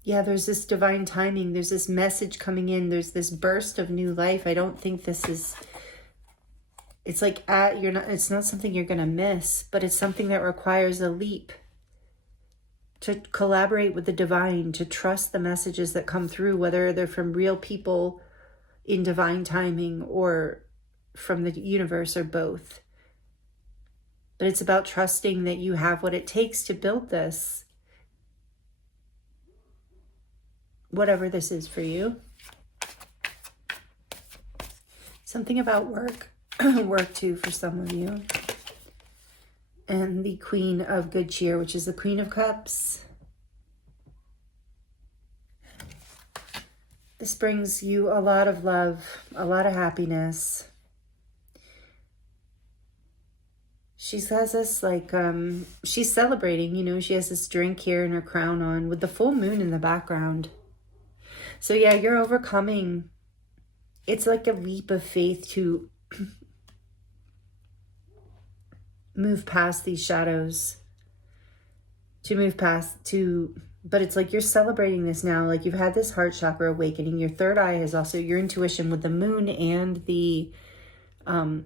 Yeah, there's this divine timing. There's this message coming in. There's this burst of new life. I don't think this is, it's like it's not something you're going to miss, but it's something that requires a leap to collaborate with the divine, to trust the messages that come through, whether they're from real people in divine timing or from the universe or both. But it's about trusting that you have what it takes to build this, whatever this is for you. Something about work, work too for some of you. And the Queen of Good Cheer, which is the Queen of Cups. This brings you a lot of love, a lot of happiness. She has this she's celebrating, she has this drink here and her crown on with the full moon in the background. So yeah, you're overcoming. It's like a leap of faith to move past these shadows, but it's like you're celebrating this now. Like you've had this heart chakra awakening. Your third eye has also your intuition with the moon and the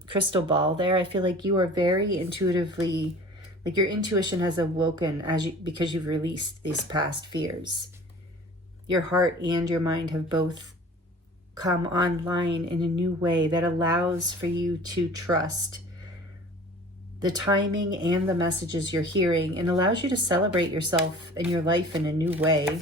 crystal ball there. I feel like you are very intuitively, like your intuition has awoken because you've released these past fears. Your heart and your mind have both come online in a new way that allows for you to trust the timing and the messages you're hearing, and allows you to celebrate yourself and your life in a new way.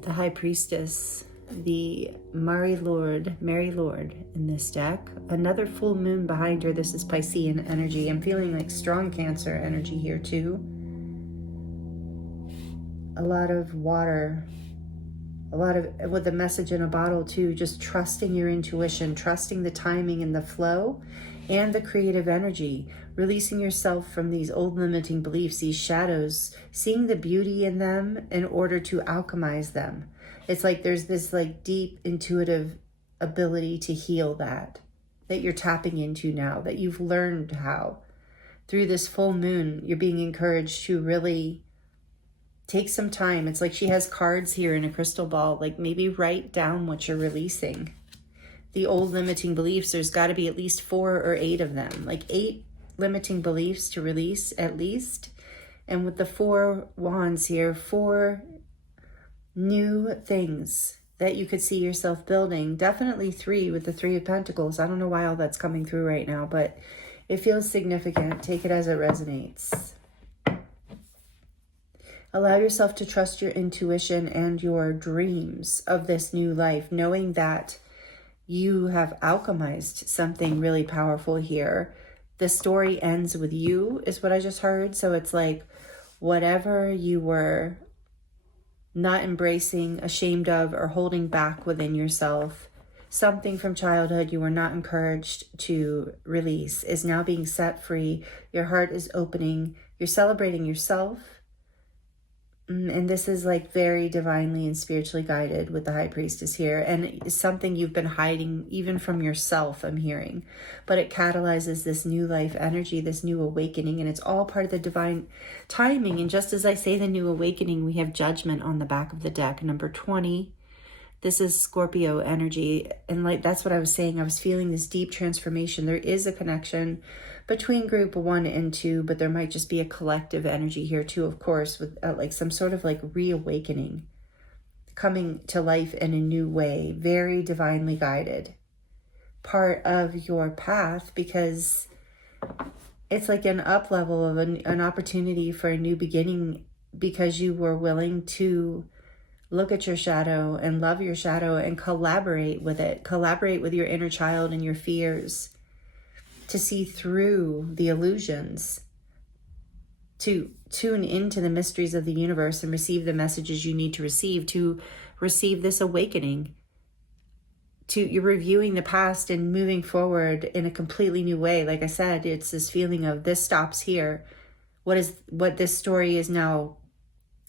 The High Priestess, the Mary Lord in this deck. Another full moon behind her. This is Piscean energy. I'm feeling like strong Cancer energy here too. A lot of water, with the message in a bottle too, just trusting your intuition, trusting the timing and the flow and the creative energy, releasing yourself from these old limiting beliefs, these shadows, seeing the beauty in them in order to alchemize them. It's like there's this like deep intuitive ability to heal that you're tapping into now, that you've learned how. Through this full moon, you're being encouraged to really take some time. It's like she has cards here in a crystal ball, like maybe write down what you're releasing. The old limiting beliefs, there's got to be at least 4 or 8 of them, like 8 limiting beliefs to release at least. And with the 4 wands here, 4 new things that you could see yourself building. Definitely 3 with the 3 of Pentacles. I don't know why all that's coming through right now, but it feels significant. Take it as it resonates. Allow yourself to trust your intuition and your dreams of this new life, knowing that you have alchemized something really powerful here. the story ends with you, is what I just heard. So it's like whatever you were not embracing, ashamed of, or holding back within yourself, something from childhood you were not encouraged to release, is now being set free. Your heart is opening. You're celebrating yourself. And this is like very divinely and spiritually guided with the High Priestess here. And it's something you've been hiding even from yourself, I'm hearing. But it catalyzes this new life energy, this new awakening. And it's all part of the divine timing. And just as I say the new awakening, we have Judgment on the back of the deck, number 20. This is Scorpio energy. And like that's what I was saying. I was feeling this deep transformation. There is a connection between group 1 and 2, but there might just be a collective energy here too, of course, with like some sort of like reawakening, coming to life in a new way, very divinely guided. Part of your path, because it's like an up level of an opportunity for a new beginning, because you were willing to look at your shadow and love your shadow and collaborate with it, collaborate with your inner child and your fears, to see through the illusions, to tune into the mysteries of the universe and receive the messages you need to receive this awakening. You're reviewing the past and moving forward in a completely new way. Like I said, it's this feeling of this stops here. What this story is now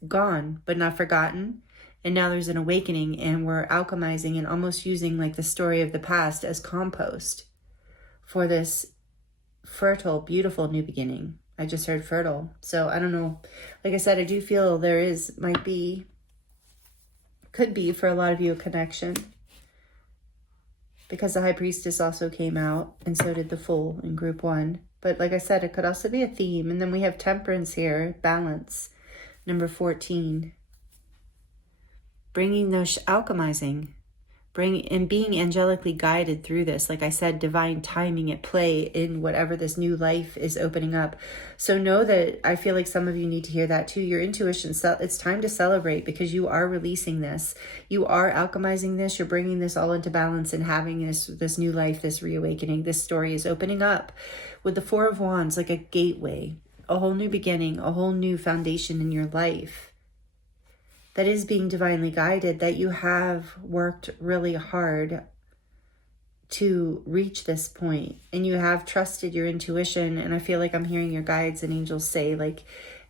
gone, but not forgotten. And now there's an awakening, and we're alchemizing and almost using like the story of the past as compost for this fertile, beautiful new beginning. I just heard fertile. So I don't know. Like I said, I do feel there could be for a lot of you a connection, because the High Priestess also came out, and so did the Fool in group 1. But like I said, it could also be a theme. And then we have Temperance here, balance, number 14. Bringing those, alchemizing, and being angelically guided through this. Like I said, divine timing at play in whatever this new life is opening up. So know that I feel like some of you need to hear that too. Your intuition, it's time to celebrate, because you are releasing this. You are alchemizing this. You're bringing this all into balance and having this new life, this reawakening. This story is opening up with the Four of Wands, like a gateway, a whole new beginning, a whole new foundation in your life that is being divinely guided, that you have worked really hard to reach this point, and you have trusted your intuition. And I feel like I'm hearing your guides and angels say, like,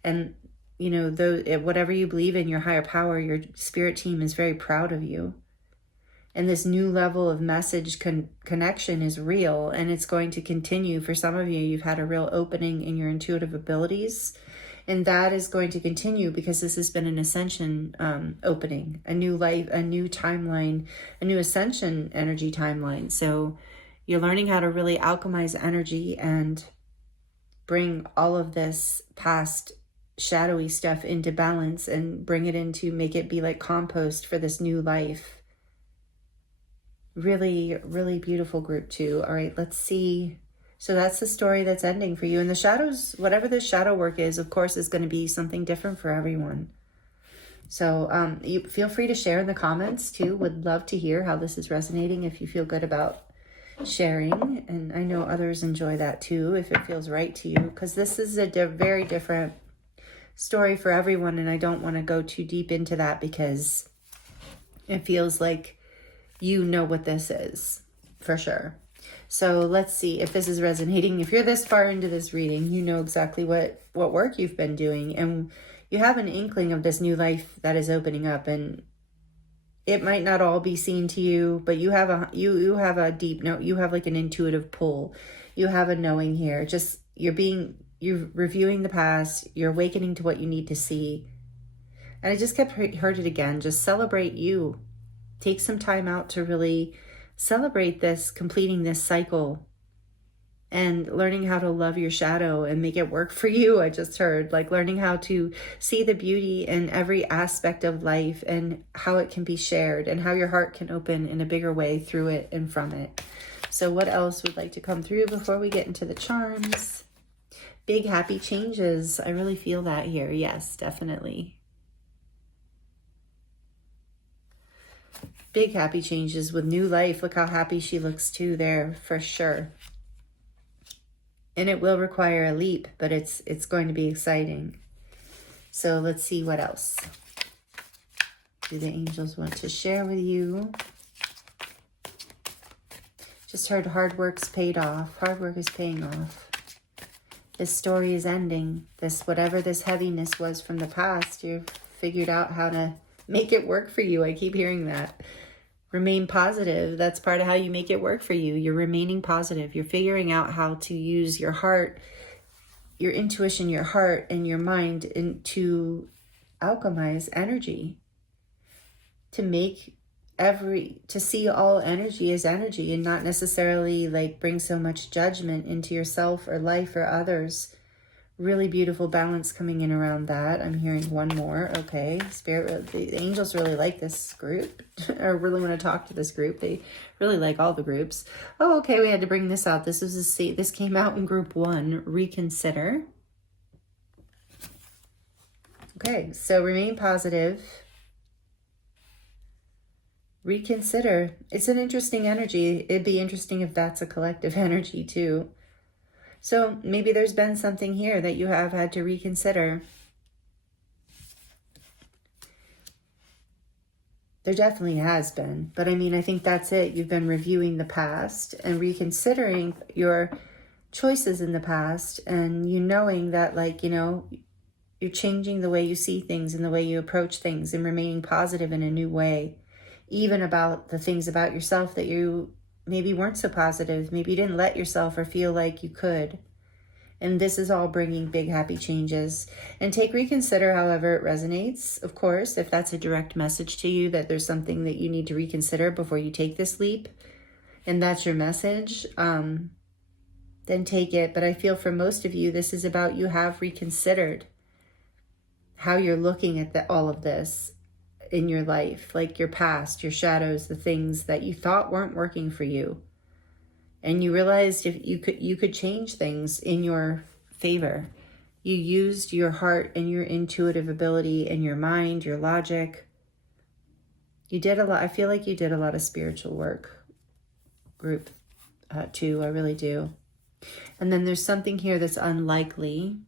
and you know, whatever you believe in, your higher power, your spirit team is very proud of you. And this new level of message connection is real, and it's going to continue. For some of you, you've had a real opening in your intuitive abilities, and that is going to continue, because this has been an ascension opening, a new life, a new timeline, a new ascension energy timeline. So you're learning how to really alchemize energy and bring all of this past shadowy stuff into balance, and bring it into, make it be like compost for this new life. Really, really beautiful group 2. All right, let's see. So that's the story that's ending for you. And the shadows, whatever the shadow work is, of course, is going to be something different for everyone. So you feel free to share in the comments too. Would love to hear how this is resonating, if you feel good about sharing. And I know others enjoy that too, if it feels right to you, because this is a very different story for everyone. And I don't want to go too deep into that, because it feels like you know what this is for sure. So let's see if this is resonating. If you're this far into this reading, you know exactly what work you've been doing, and you have an inkling of this new life that is opening up. And it might not all be seen to you, but you have a deep note. You have like an intuitive pull. You have a knowing here. Just you're reviewing the past. You're awakening to what you need to see. And I just heard it again. Just celebrate you. Take some time out to really celebrate this, completing this cycle, and learning how to love your shadow and make it work for you. I just heard, like, learning how to see the beauty in every aspect of life, and how it can be shared, and how your heart can open in a bigger way through it and from it. So what else would like to come through before we get into the charms? Big happy changes. I really feel that here. Yes, definitely. Big happy changes with new life. Look how happy she looks too there, for sure. And it will require a leap, but it's going to be exciting. So let's see what else do the angels want to share with you. Just heard hard work's paid off. Hard work is paying off. This story is ending. Whatever this heaviness was from the past, you've figured out how to make it work for you. I keep hearing that. Remain positive. That's part of how you make it work for you. You're remaining positive. You're figuring out how to use your heart, your intuition, your heart, and your mind to alchemize energy. To see all energy as energy and not necessarily like bring so much judgment into yourself or life or others. Really beautiful balance coming in around that. I'm hearing one more. Okay, Spirit, the angels really like this group, or really want to talk to this group. They really like all the groups. Oh, okay, we had to bring this out. This came out in group 1, reconsider. Okay, so remain positive. Reconsider. It's an interesting energy. It'd be interesting if that's a collective energy too. So maybe there's been something here that you have had to reconsider. There definitely has been. But I mean, I think that's it. You've been reviewing the past and reconsidering your choices in the past, and you knowing that, like, you know, you're changing the way you see things and the way you approach things and remaining positive in a new way. Even about the things about yourself that you maybe weren't so positive. Maybe you didn't let yourself or feel like you could. And this is all bringing big, happy changes. And take reconsider however it resonates. Of course, if that's a direct message to you that there's something that you need to reconsider before you take this leap, and that's your message, then take it. But I feel for most of you, this is about you have reconsidered how you're looking at all of this in your life, like your past, your shadows, the things that you thought weren't working for you. And you realized if you could change things in your favor. You used your heart and your intuitive ability and your mind, your logic. You did a lot. I feel like you did a lot of spiritual work, group 2. I really do. And then there's something here that's unlikely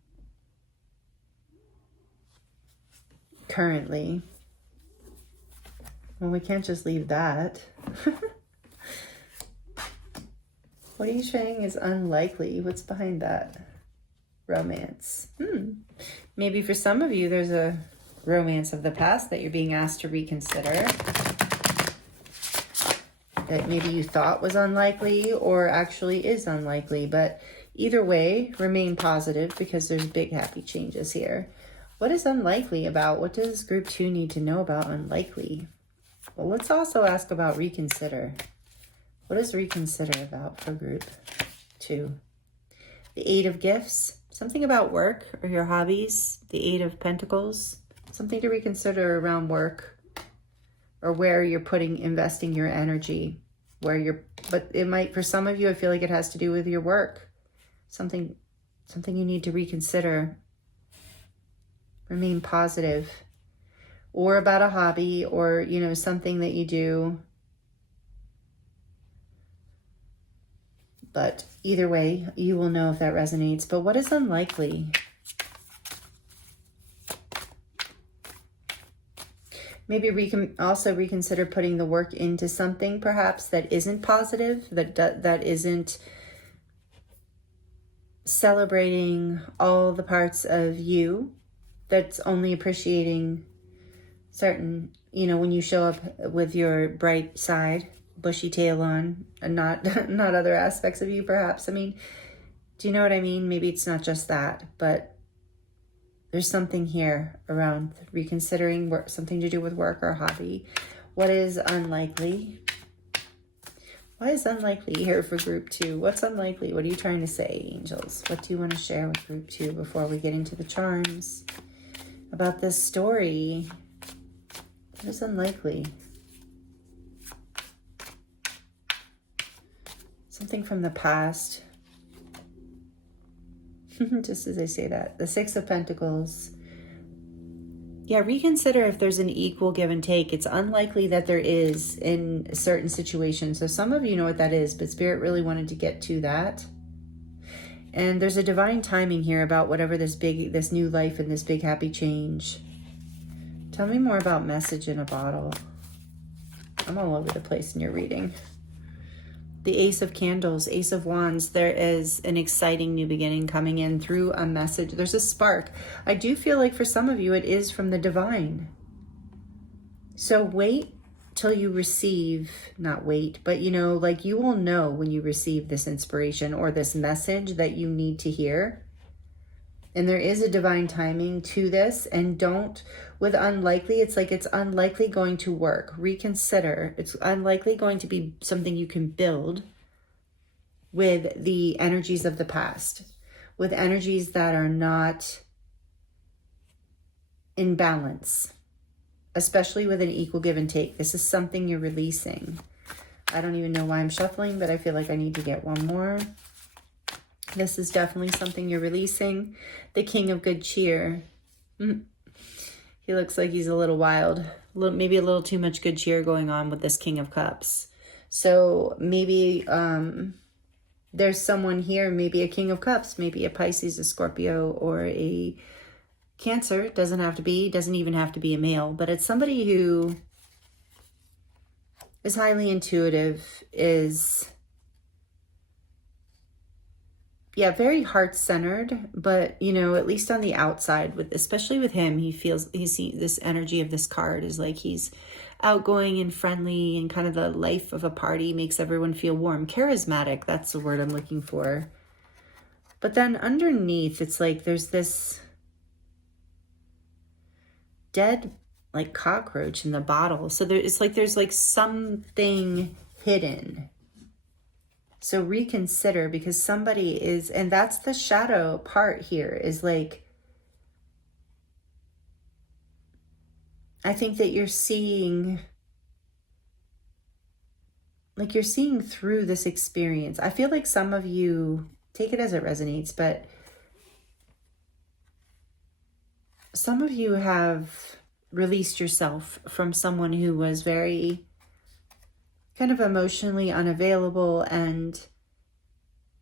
currently. Well, we can't just leave that. What are you saying is unlikely? What's behind that? Romance. Maybe for some of you, there's a romance of the past that you're being asked to reconsider. That maybe you thought was unlikely or actually is unlikely. But either way, remain positive because there's big happy changes here. What is unlikely about? What does group 2 need to know about unlikely? Well, let's also ask about reconsider. What is reconsider about for group 2? The 8 of Gifts, something about work or your hobbies. The 8 of Pentacles, something to reconsider around work or where you're investing your energy. But it might, for some of you, I feel like it has to do with your work. Something you need to reconsider. Remain positive. Or about a hobby or, you know, something that you do. But either way, you will know if that resonates. But what is unlikely? Maybe also reconsider putting the work into something perhaps that isn't positive, that isn't celebrating all the parts of you, that's only appreciating certain, you know, when you show up with your bright side, bushy tail on, and not other aspects of you perhaps. I mean, do you know what I mean? Maybe it's not just that, but there's something here around reconsidering work, something to do with work or hobby. What is unlikely? Why is unlikely here for group 2? What's unlikely? What are you trying to say, angels? What do you want to share with group 2 before we get into the charms about this story? What is unlikely? Something from the past. Just as I say that. The 6 of Pentacles. Yeah, reconsider if there's an equal give and take. It's unlikely that there is in certain situations. So some of you know what that is, but Spirit really wanted to get to that. And there's a divine timing here about whatever this new life and this big happy change. Tell me more about message in a bottle. I'm all over the place in your reading. The Ace of Candles, Ace of Wands. There is an exciting new beginning coming in through a message. There's a spark. I do feel like for some of you, it is from the divine. So wait till you receive, not wait, but you know, like you will know when you receive this inspiration or this message that you need to hear. And there is a divine timing to this. And don't, with unlikely, it's like it's unlikely going to work. Reconsider. It's unlikely going to be something you can build with the energies of the past, with energies that are not in balance, especially with an equal give and take. This is something you're releasing. I don't even know why I'm shuffling, but I feel like I need to get one more. This is definitely something you're releasing. The King of Good Cheer. He looks like he's a little wild. Maybe a little too much good cheer going on with this King of Cups. So maybe there's someone here, maybe a King of Cups, maybe a Pisces, a Scorpio, or a Cancer. Doesn't even have to be a male, but it's somebody who is highly intuitive, is very heart-centered, but, you know, at least on the outside, especially with him, he's this energy of this card is like he's outgoing and friendly, and kind of the life of a party, makes everyone feel warm. Charismatic, that's the word I'm looking for. But then underneath, it's like there's this dead, like, cockroach in the bottle. So there's like something hidden. So reconsider, because somebody is, and that's the shadow part here, is like, I think that you're seeing through this experience. I feel like some of you, take it as it resonates, but some of you have released yourself from someone who was very kind of emotionally unavailable, and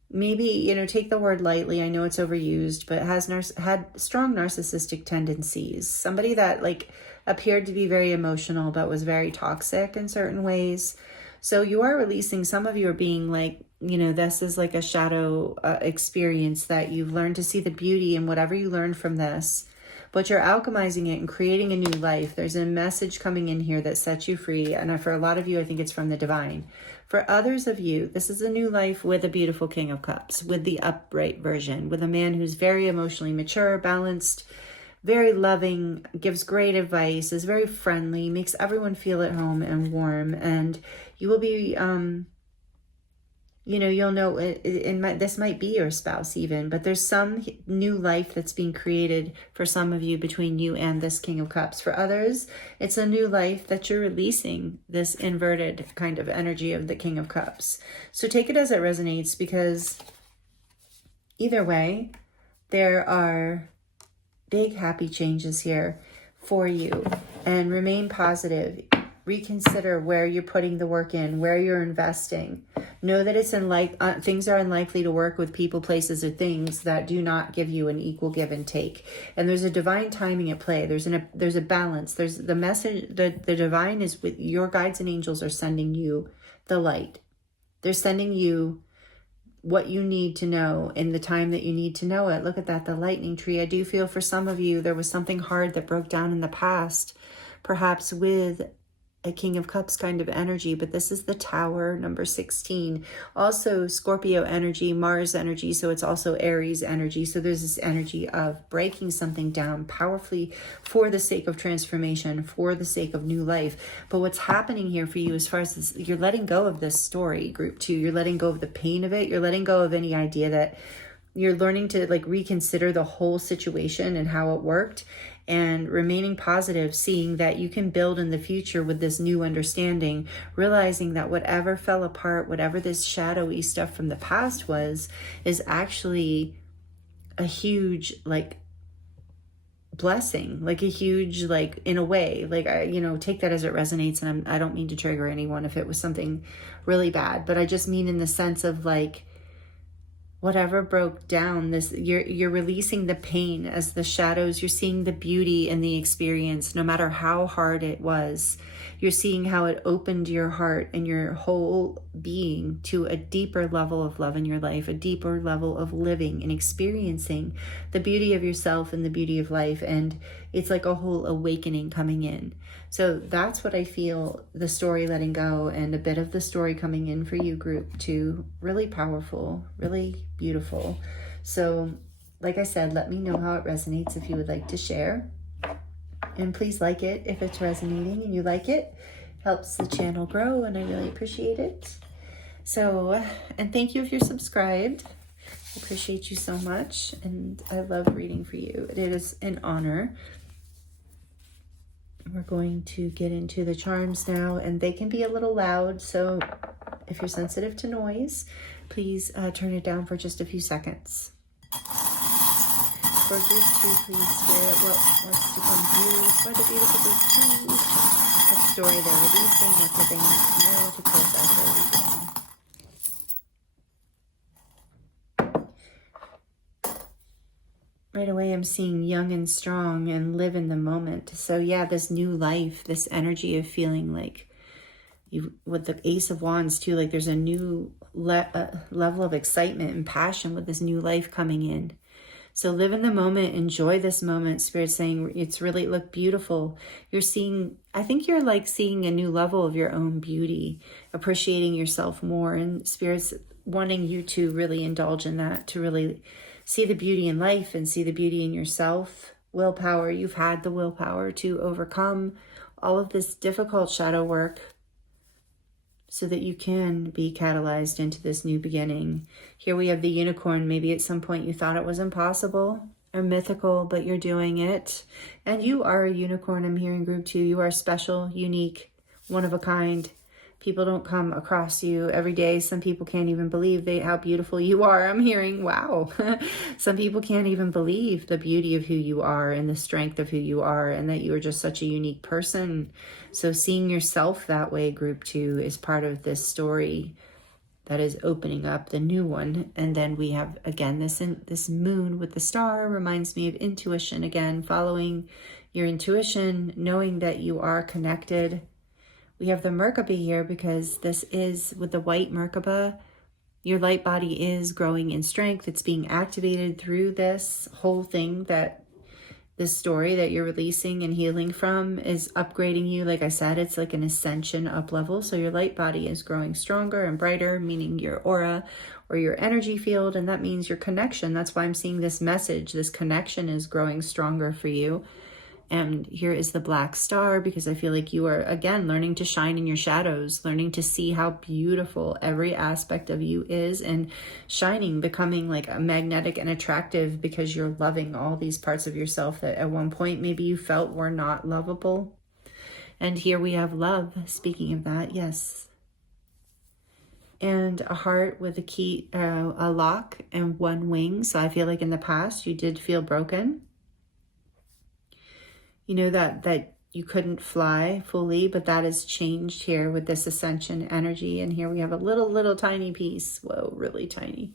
maybe, you know, take the word lightly, I know it's overused, but had strong narcissistic tendencies. Somebody that like appeared to be very emotional, but was very toxic in certain ways. So you are releasing, some of you are being like, you know, this is like a shadow experience that you've learned to see the beauty in whatever you learned from this, but you're alchemizing it and creating a new life. There's a message coming in here that sets you free. And for a lot of you, I think it's from the divine. For others of you, this is a new life with a beautiful King of Cups, with the upright version, with a man who's very emotionally mature, balanced, very loving, gives great advice, is very friendly, makes everyone feel at home and warm. And you will be, you know, you'll know, this might be your spouse even, but there's some new life that's being created for some of you between you and this King of Cups. For others, it's a new life that you're releasing, this inverted kind of energy of the King of Cups. So take it as it resonates, because either way, there are big happy changes here for you. And remain positive. Reconsider where you're putting the work in, where you're investing. Know that it's things are unlikely to work with people, places, or things that do not give you an equal give and take. And there's a divine timing at play. There's a balance. There's the message. The divine is with your guides and angels are sending you the light. They're sending you what you need to know in the time that you need to know it. Look at that, the lightning tree. I do feel for some of you, there was something hard that broke down in the past, perhaps with a King of Cups kind of energy, but this is the Tower, number 16. Also Scorpio energy, Mars energy, so it's also Aries energy. So there's this energy of breaking something down powerfully for the sake of transformation, for the sake of new life. But what's happening here for you, as far as this, you're letting go of this story, group 2. You're letting go of the pain of it. You're letting go of any idea that you're learning to like reconsider the whole situation and how it worked, and remaining positive, seeing that you can build in the future with this new understanding, realizing that whatever fell apart, whatever this shadowy stuff from the past was, is actually a huge, like, blessing, like a huge, like, in a way, like, you know, take that as it resonates. And I don't mean to trigger anyone if it was something really bad, but I just mean in the sense of like, whatever broke down, this you're releasing the pain as the shadows. You're seeing the beauty in the experience, no matter how hard it was. You're seeing how it opened your heart and your whole being to a deeper level of love in your life, a deeper level of living and experiencing the beauty of yourself and the beauty of life. And it's like a whole awakening coming in. So that's what I feel, the story letting go, and a bit of the story coming in for you, group 2. Really powerful, really beautiful. So like I said, let me know how it resonates if you would like to share. And please like it if it's resonating and you like it. Helps the channel grow, and I really appreciate it. So, and thank you if you're subscribed. I appreciate you so much, and I love reading for you. It is an honor. We're going to get into the charms now, and they can be a little loud, so if you're sensitive to noise, please turn it down for just a few seconds. For group 2, please spirit what wants to come through for the beautiful group 2. What story they're releasing, what do they need to know to process everything. Right away, I'm seeing young and strong and live in the moment. So yeah, this new life, this energy of feeling like you, with the Ace of Wands too, like there's a new level of excitement and passion with this new life coming in. So live in the moment, enjoy this moment. Spirit's saying it's really look beautiful. You're seeing, I think you're like seeing a new level of your own beauty, appreciating yourself more. And Spirit's wanting you to really indulge in that, to really see the beauty in life and see the beauty in yourself. Willpower, you've had the willpower to overcome all of this difficult shadow work so that you can be catalyzed into this new beginning. Here we have the unicorn. Maybe at some point you thought it was impossible or mythical, but you're doing it. And you are a unicorn. I'm hearing group 2. You are special, unique, one of a kind. People don't come across you every day. Some people can't even believe how beautiful you are. I'm hearing, wow. Some people can't even believe the beauty of who you are and the strength of who you are, and that you are just such a unique person. So seeing yourself that way, group 2, is part of this story that is opening up the new one. And then we have, again, this moon with the star reminds me of intuition. Again, following your intuition, knowing that you are connected. We have the Merkaba here because this is, with the white Merkaba, your light body is growing in strength. It's being activated through this whole thing, that this story that you're releasing and healing from is upgrading you. Like I said, it's like an ascension up level. So your light body is growing stronger and brighter, meaning your aura or your energy field. And that means your connection. That's why I'm seeing this message. This connection is growing stronger for you. And here is the black star, because I feel like you are, again, learning to shine in your shadows, learning to see how beautiful every aspect of you is, and shining, becoming like a magnetic and attractive because you're loving all these parts of yourself that at one point maybe you felt were not lovable. And here we have love. Speaking of that, yes. And a heart with a key, a lock and one wing. So I feel like in the past you did feel broken. You know that you couldn't fly fully, but that has changed here with this ascension energy. And here we have a little tiny piece, whoa, really tiny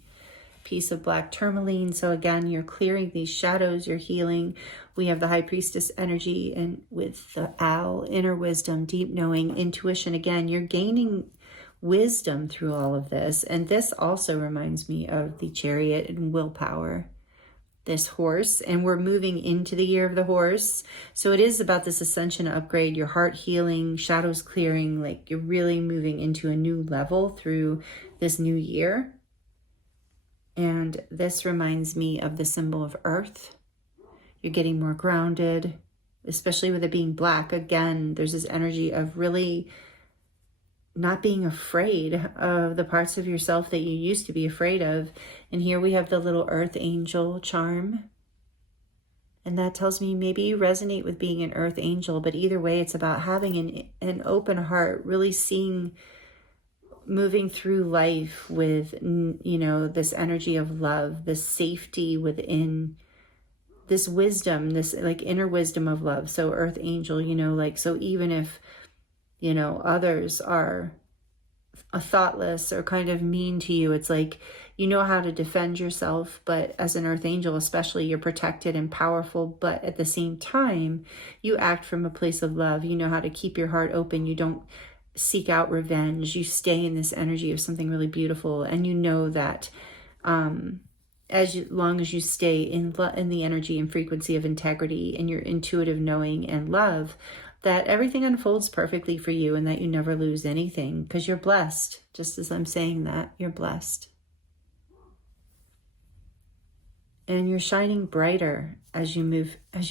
piece of black tourmaline. So again, you're clearing these shadows, you're healing. We have the high priestess energy, and with the owl, inner wisdom, deep knowing, intuition. Again, you're gaining wisdom through all of this. And this also reminds me of the chariot and willpower. This horse, and we're moving into the year of the horse. So it is about this ascension upgrade, your heart healing, shadows clearing, like you're really moving into a new level through this new year. And this reminds me of the symbol of earth. You're getting more grounded, especially with it being black. Again, there's this energy of really not being afraid of the parts of yourself that you used to be afraid of. And here we have the little earth angel charm. And that tells me maybe you resonate with being an earth angel, but either way, it's about having an open heart, really seeing, moving through life with, you know, this energy of love, this safety within, this wisdom, this like inner wisdom of love. So earth angel, you know, like, so even if, you know, others are thoughtless or kind of mean to you. It's like you know how to defend yourself, but as an earth angel especially, you're protected and powerful, but at the same time you act from a place of love. You know how to keep your heart open. You don't seek out revenge. You stay in this energy of something really beautiful, and you know that long as you stay in the energy and frequency of integrity and your intuitive knowing and love, that everything unfolds perfectly for you, and that you never lose anything because you're blessed. Just as I'm saying that, you're blessed. And you're shining brighter as you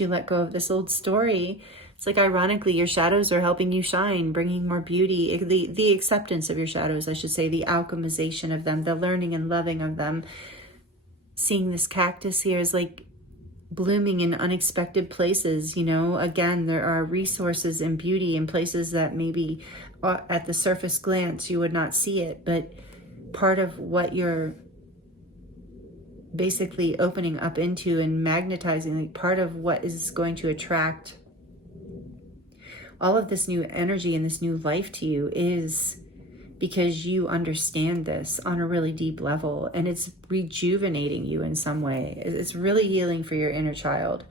let go of this old story. It's like, ironically, your shadows are helping you shine, bringing more beauty, the acceptance of your shadows, I should say, the alchemization of them, the learning and loving of them. Seeing this cactus here is like blooming in unexpected places. Again, there are resources and beauty in places that maybe at the surface glance you would not see it, but part of what you're basically opening up into and magnetizing, like part of what is going to attract all of this new energy and this new life to you is because you understand this on a really deep level, and it's rejuvenating you in some way. It's really healing for your inner child.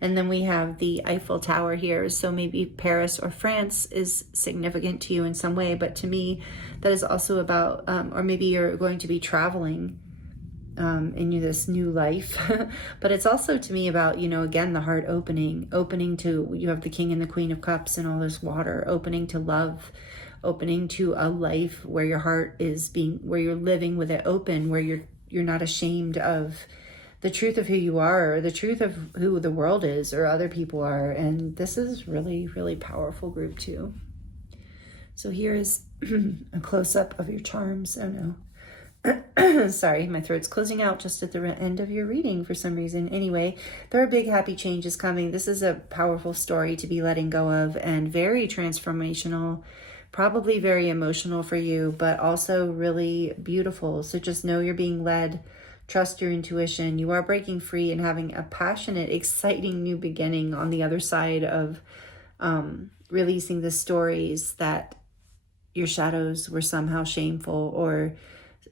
And then we have the Eiffel Tower here. So maybe Paris or France is significant to you in some way, but to me, that is also about, or maybe you're going to be traveling in this new life. But it's also to me about, again, the heart opening to, you have the King and the Queen of Cups and all this water, opening to love, opening to a life where your heart is where you're living with it open, where you're not ashamed of the truth of who you are, or the truth of who the world is or other people are. And this is really, really powerful group too. So here is a close-up of your charms. Oh no. Sorry, my throat's closing out just at the end of your reading for some reason. Anyway, there are big happy changes coming. This is a powerful story to be letting go of, and very transformational, probably very emotional for you, but also really beautiful. So just know you're being led. Trust your intuition. You are breaking free and having a passionate, exciting new beginning on the other side of releasing the stories that your shadows were somehow shameful or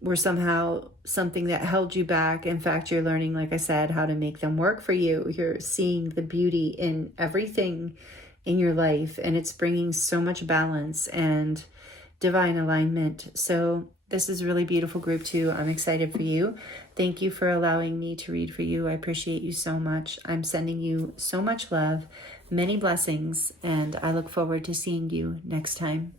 were somehow something that held you back. In fact, you're learning, like I said, how to make them work for you. You're seeing the beauty in everything in your life, and it's bringing so much balance and divine alignment. So this is a really beautiful group too. I'm excited for you. Thank you for allowing me to read for you. I appreciate you so much. I'm sending you so much love, many blessings, and I look forward to seeing you next time.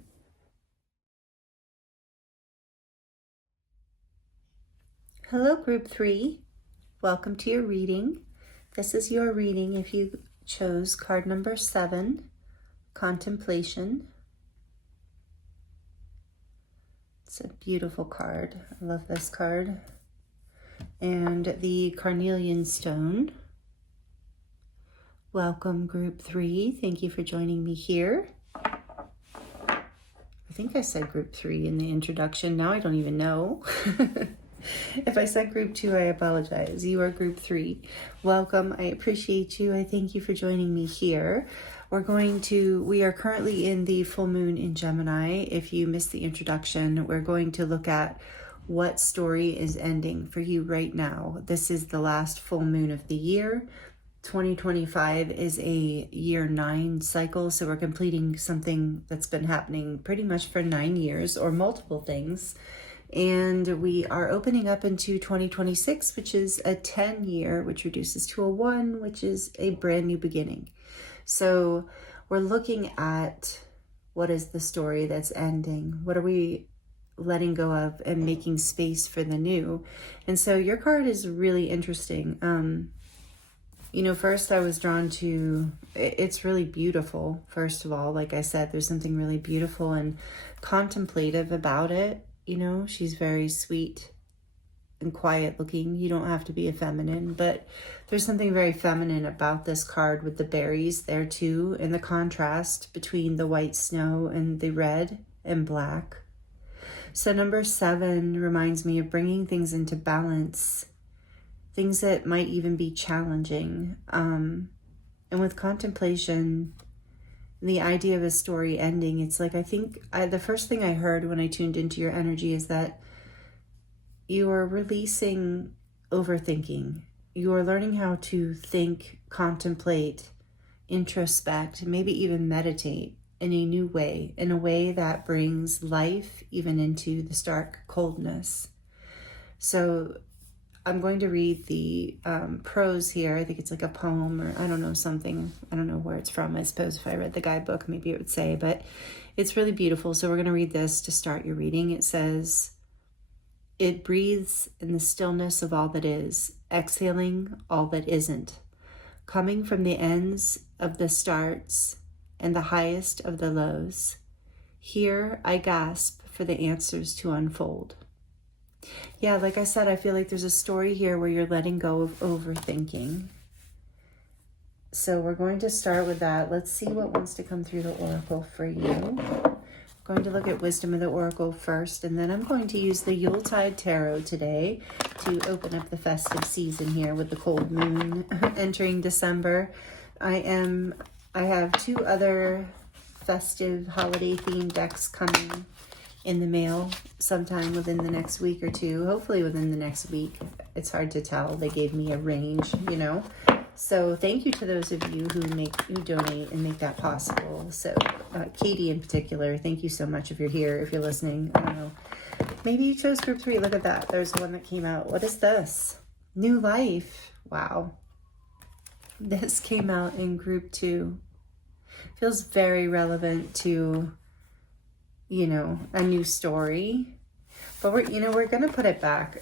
Hello, Group 3. Welcome to your reading. This is your reading if you chose card number 7, Contemplation. It's a beautiful card. I love this card. And the Carnelian Stone. Welcome, Group 3. Thank you for joining me here. I think I said Group 3 in the introduction. Now I don't even know. If I said Group 2, I apologize. You are Group 3. Welcome. I appreciate you. I thank you for joining me here. We are currently in the full moon in Gemini. If you missed the introduction, we're going to look at what story is ending for you right now. This is the last full moon of the year. 2025 is a year 9 cycle, so we're completing something that's been happening pretty much for 9 years, or multiple things. And we are opening up into 2026, which is a 10 year, which reduces to a 1, which is a brand new beginning. So we're looking at what is the story that's ending? What are we letting go of and making space for the new? And so your card is really interesting. First I was drawn to, it's really beautiful. First of all, like I said, there's something really beautiful and contemplative about it. She's very sweet and quiet looking. You don't have to be a feminine, but there's something very feminine about this card with the berries there too, and the contrast between the white snow and the red and black. So number 7 reminds me of bringing things into balance, things that might even be challenging. And with contemplation, the idea of a story ending, it's like, I think the first thing I heard when I tuned into your energy is that you are releasing overthinking. You are learning how to think, contemplate, introspect, maybe even meditate in a new way, in a way that brings life even into the stark coldness. So I'm going to read the prose here. I think it's like a poem, or I don't know, something. I don't know where it's from. I suppose if I read the guidebook, maybe it would say, but it's really beautiful. So we're going to read this to start your reading. It says, "It breathes in the stillness of all that is, exhaling all that isn't, coming from the ends of the starts and the highest of the lows. Here I gasp for the answers to unfold." Yeah, like I said, I feel like there's a story here where you're letting go of overthinking. So we're going to start with that. Let's see what wants to come through the oracle for you. I'm going to look at Wisdom of the Oracle first, and then I'm going to use the Yuletide Tarot today to open up the festive season here with the cold moon entering December. I have 2 other festive holiday themed decks coming in the mail sometime within the next week or 2, hopefully within the next week. It's hard to tell. They gave me a range, you know. So thank you to those of you who donate and make that possible. So Katie in particular, thank you so much if you're here, if you're listening. I don't know. Maybe you chose group 3. Look at that. There's one that came out. What is this? New life. Wow. This came out in group 2. Feels very relevant to, you know, a new story. But we're going to put it back.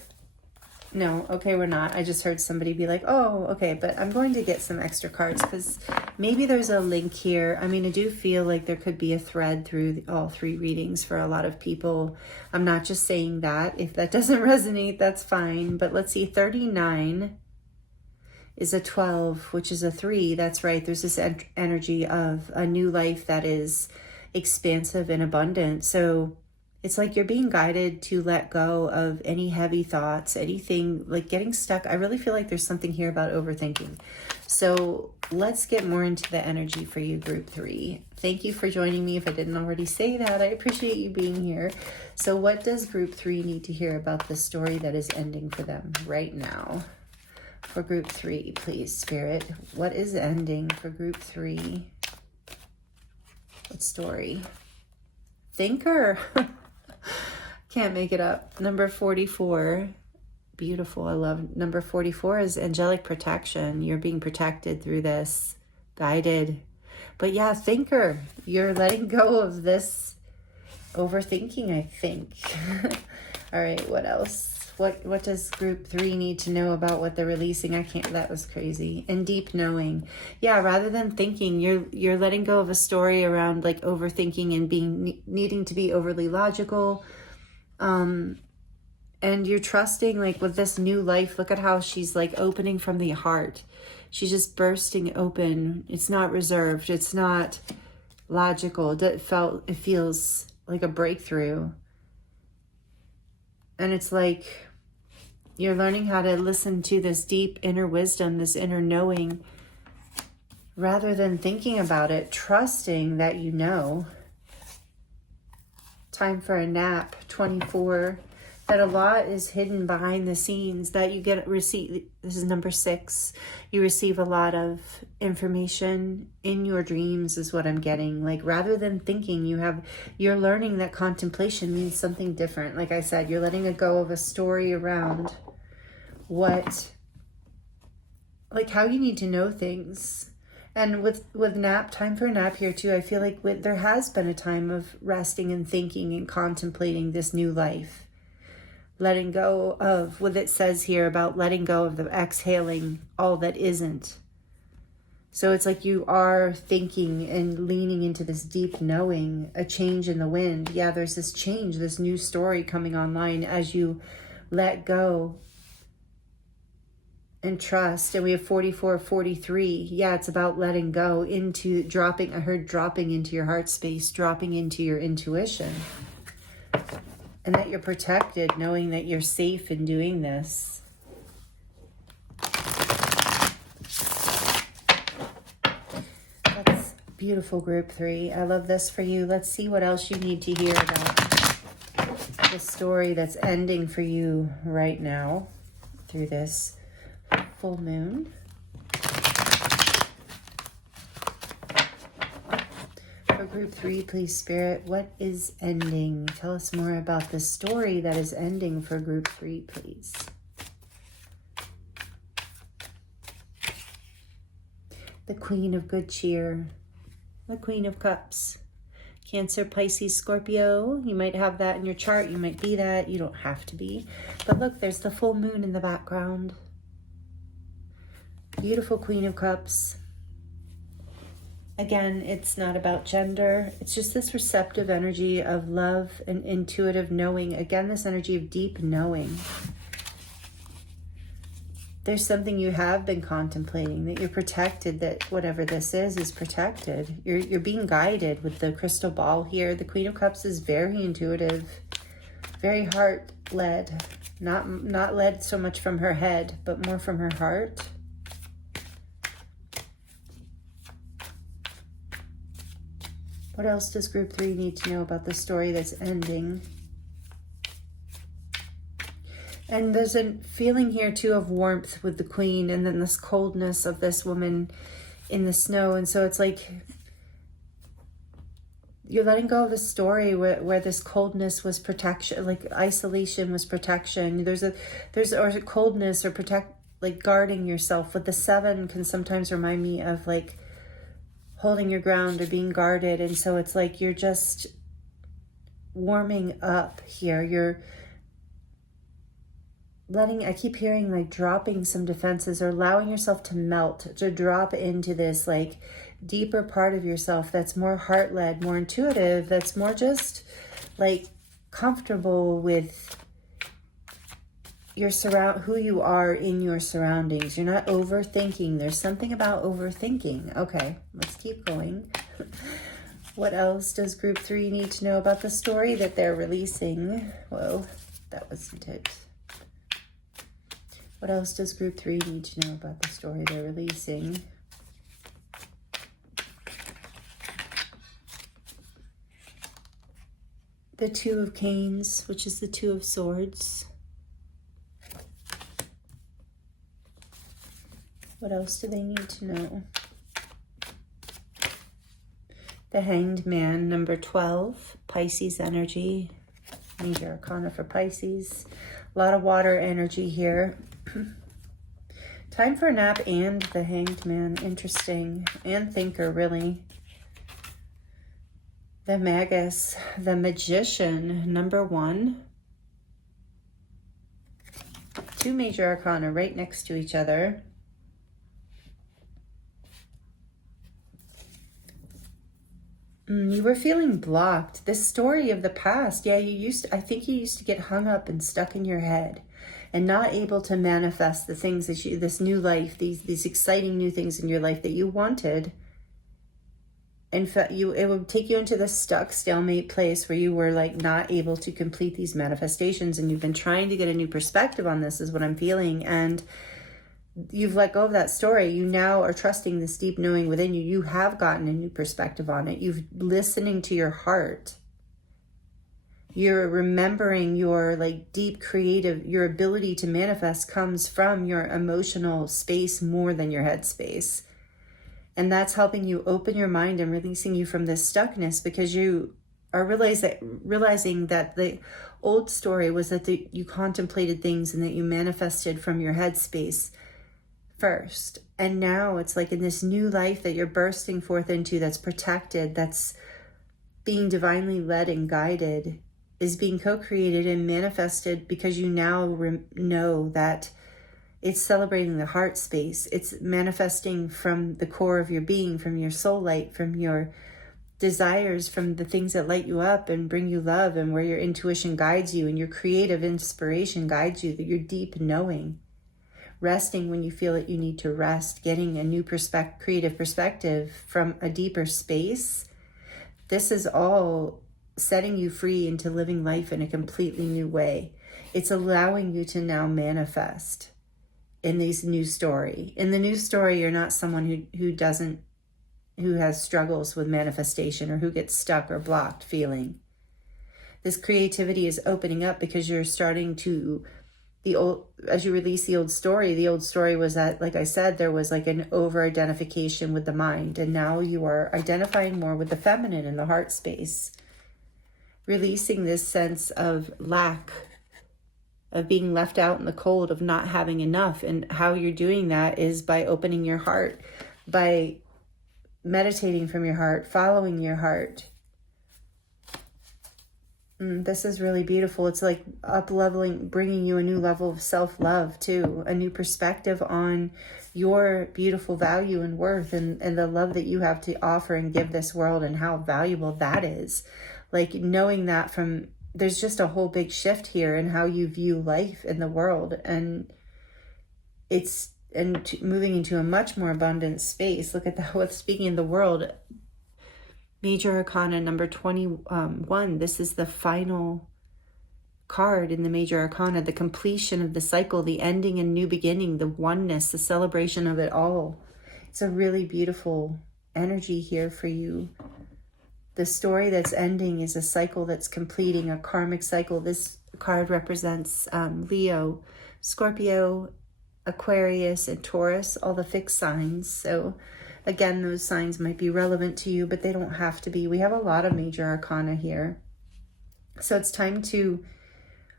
No, okay, we're not. I just heard somebody be like, oh, okay, but I'm going to get some extra cards because maybe there's a link here. I mean, I do feel like there could be a thread through all 3 readings for a lot of people. I'm not just saying that. If that doesn't resonate, that's fine. But let's see, 39 is a 12, which is a 3. That's right. There's this energy of a new life that is expansive and abundant. So it's like you're being guided to let go of any heavy thoughts, anything like getting stuck. I really feel like there's something here about overthinking. So let's get more into the energy for you, group 3. Thank you for joining me. If I didn't already say that, I appreciate you being here. So what does group 3 need to hear about the story that is ending for them right now? For group 3, please, Spirit. What is ending for group 3? What story? Thinker. Can't make it up. Number 44. Beautiful. I love number 44 is angelic protection. You're being protected through this, guided. But yeah, thinker. You're letting go of this overthinking, I think. All right, what else? What does group 3 need to know about what they're releasing? That was crazy. And deep knowing. Yeah, rather than thinking, you're letting go of a story around like overthinking and needing to be overly logical. And you're trusting, like with this new life, look at how she's like opening from the heart. She's just bursting open. It's not reserved. It's not logical. It feels like a breakthrough. And it's like you're learning how to listen to this deep inner wisdom, this inner knowing, rather than thinking about it, trusting that you know. Time for a nap, 24. That a lot is hidden behind the scenes, that you receive. This is number 6. You receive a lot of information in your dreams is what I'm getting. Like rather than thinking, you're learning that contemplation means something different. Like I said, you're letting go of a story around how you need to know things. And with nap, time for a nap here too, I feel like there has been a time of resting and thinking and contemplating this new life. Letting go of what it says here about letting go of the exhaling all that isn't. So it's like you are thinking and leaning into this deep knowing, a change in the wind. Yeah, there's this change, this new story coming online as you let go and trust. And we have 44, 43. Yeah, it's about letting go into dropping. I heard dropping into your heart space, dropping into your intuition. And that you're protected, knowing that you're safe in doing this. That's Beautiful, group 3. I love this for you. Let's see what else you need to hear about the story that's ending for you right now through this full moon. For group 3, please, Spirit, what is ending? Tell us more about the story that is ending for group 3, please. The Queen of Good Cheer. The Queen of Cups. Cancer, Pisces, Scorpio. You might have that in your chart. You might be that. You don't have to be. But look, there's the full moon in the background. Beautiful Queen of Cups. Again, it's not about gender. It's just this receptive energy of love and intuitive knowing. Again, this energy of deep knowing. There's something you have been contemplating, that you're protected, that whatever this is protected. You're being guided with the crystal ball here. The Queen of Cups is very intuitive, very heart-led. Not led so much from her head, but more from her heart. What else does group 3 need to know about the story that's ending? And there's a feeling here too of warmth with the Queen, and then this coldness of this woman in the snow. And so it's like you're letting go of the story where this coldness was protection, like isolation was protection. There's a coldness or like guarding yourself. With the 7 can sometimes remind me of like holding your ground or being guarded. And so it's like you're just warming up here. You're I keep hearing like dropping some defenses or allowing yourself to melt, to drop into this like deeper part of yourself that's more heart-led, more intuitive, that's more just like comfortable with your who you are in your surroundings. You're not overthinking. There's something about overthinking. Okay, let's keep going. What else does group 3 need to know about the story that they're releasing? Whoa, that wasn't it. What else does group 3 need to know about the story they're releasing? The 2 of Canes, which is the 2 of Swords. What else do they need to know? The Hanged Man, number 12, Pisces energy. Major Arcana for Pisces. A lot of water energy here. Time for a nap and the Hanged Man. Interesting. And Thinker, really. The Magus, the Magician, number 1. 2 major arcana right next to each other. You were feeling blocked. This story of the past, yeah, I think you used to get hung up and stuck in your head and not able to manifest the things that this new life, these exciting new things in your life that you wanted. In fact, it would take you into this stuck stalemate place where you were like not able to complete these manifestations, and you've been trying to get a new perspective on this is what I'm feeling. And you've let go of that story. You now are trusting this deep knowing within you. You have gotten a new perspective on it. You've listening to your heart. You're remembering your like deep creative, your ability to manifest comes from your emotional space more than your head space. And that's helping you open your mind and releasing you from this stuckness, because you are realizing that the old story was that you contemplated things and that you manifested from your head space first. And now it's like in this new life that you're bursting forth into, that's protected, that's being divinely led and guided, is being co-created and manifested because you now know that it's celebrating the heart space. It's manifesting from the core of your being, from your soul light, from your desires, from the things that light you up and bring you love, and where your intuition guides you and your creative inspiration guides you, that your deep knowing. Resting when you feel that you need to rest, getting a new creative perspective from a deeper space. This is all setting you free into living life in a completely new way. It's allowing you to now manifest in this new story. In the new story, you're not someone who doesn't who has struggles with manifestation or who gets stuck or blocked feeling. This creativity is opening up because you're starting to, as you release the old story was that, like I said, there was like an over-identification with the mind. And now you are identifying more with the feminine in the heart space. Releasing this sense of lack, of being left out in the cold, of not having enough. And how you're doing that is by opening your heart, by meditating from your heart, following your heart. This is really beautiful. It's like up-leveling, bringing you a new level of self-love too, a new perspective on your beautiful value and worth, and the love that you have to offer and give this world, and how valuable that is. Like knowing that there's just a whole big shift here in how you view life in the world, and moving into a much more abundant space. Look at that with speaking in the world. Major Arcana number 21. This is the final card in the Major Arcana, the completion of the cycle, the ending and new beginning, the oneness, the celebration of it all. It's a really beautiful energy here for you. The story that's ending is a cycle that's completing, a karmic cycle. This card represents Leo, Scorpio, Aquarius, and Taurus, all the fixed signs. So again, those signs might be relevant to you, but they don't have to be. We have a lot of major arcana here. So it's time to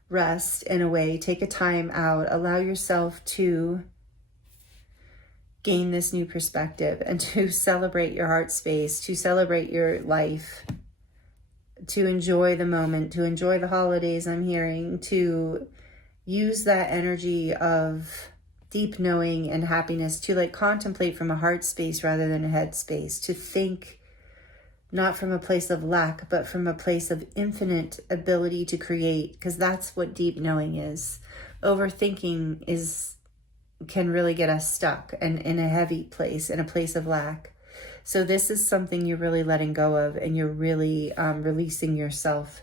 rest in a way, take a time out, allow yourself to gain this new perspective and to celebrate your heart space, to celebrate your life, to enjoy the moment, to enjoy the holidays, I'm hearing, to use that energy of deep knowing and happiness, to like contemplate from a heart space rather than a head space, to think not from a place of lack, but from a place of infinite ability to create, because that's what deep knowing is. Overthinking can really get us stuck and in a heavy place, in a place of lack. So this is something you're really letting go of, and you're really releasing yourself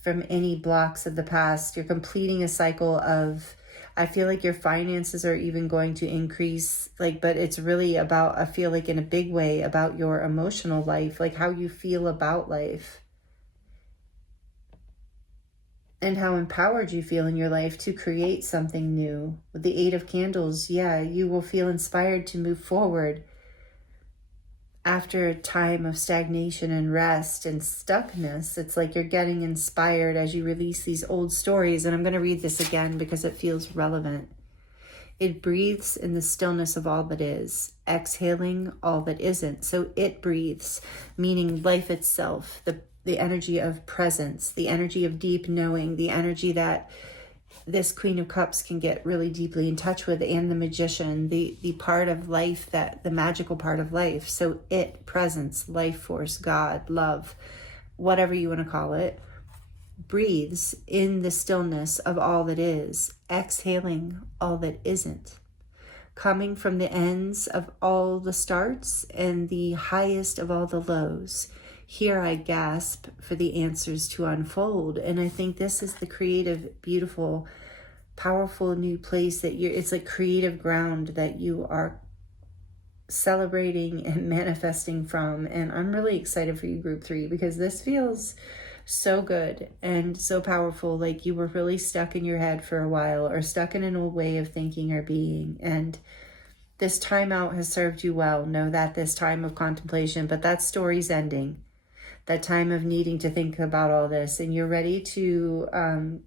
from any blocks of the past. You're completing a cycle of, I feel like your finances are even going to increase, but it's really about, I feel like in a big way, about your emotional life, like how you feel about life and how empowered you feel in your life to create something new. With the Eight of Candles, you will feel inspired to move forward after a time of stagnation and rest and stuckness. It's like you're getting inspired as you release these old stories. And I'm going to read this again because it feels relevant. It breathes in the stillness of all that is, exhaling all that isn't. So it breathes, meaning life itself, the energy of presence, the energy of deep knowing, the energy that this Queen of Cups can get really deeply in touch with, and the Magician, the part of life, that the magical part of life. So it, presence, life force, God, love, whatever you want to call it, breathes in the stillness of all that is, exhaling all that isn't, coming from the ends of all the starts and the highest of all the lows. Here I gasp for the answers to unfold. And I think this is the creative, beautiful, powerful new place that it's like creative ground that you are celebrating and manifesting from. And I'm really excited for you, Group 3, because this feels so good and so powerful. Like you were really stuck in your head for a while, or stuck in an old way of thinking or being. And this time out has served you well. Know that this time of contemplation, but that story's ending. That time of needing to think about all this, and you're ready to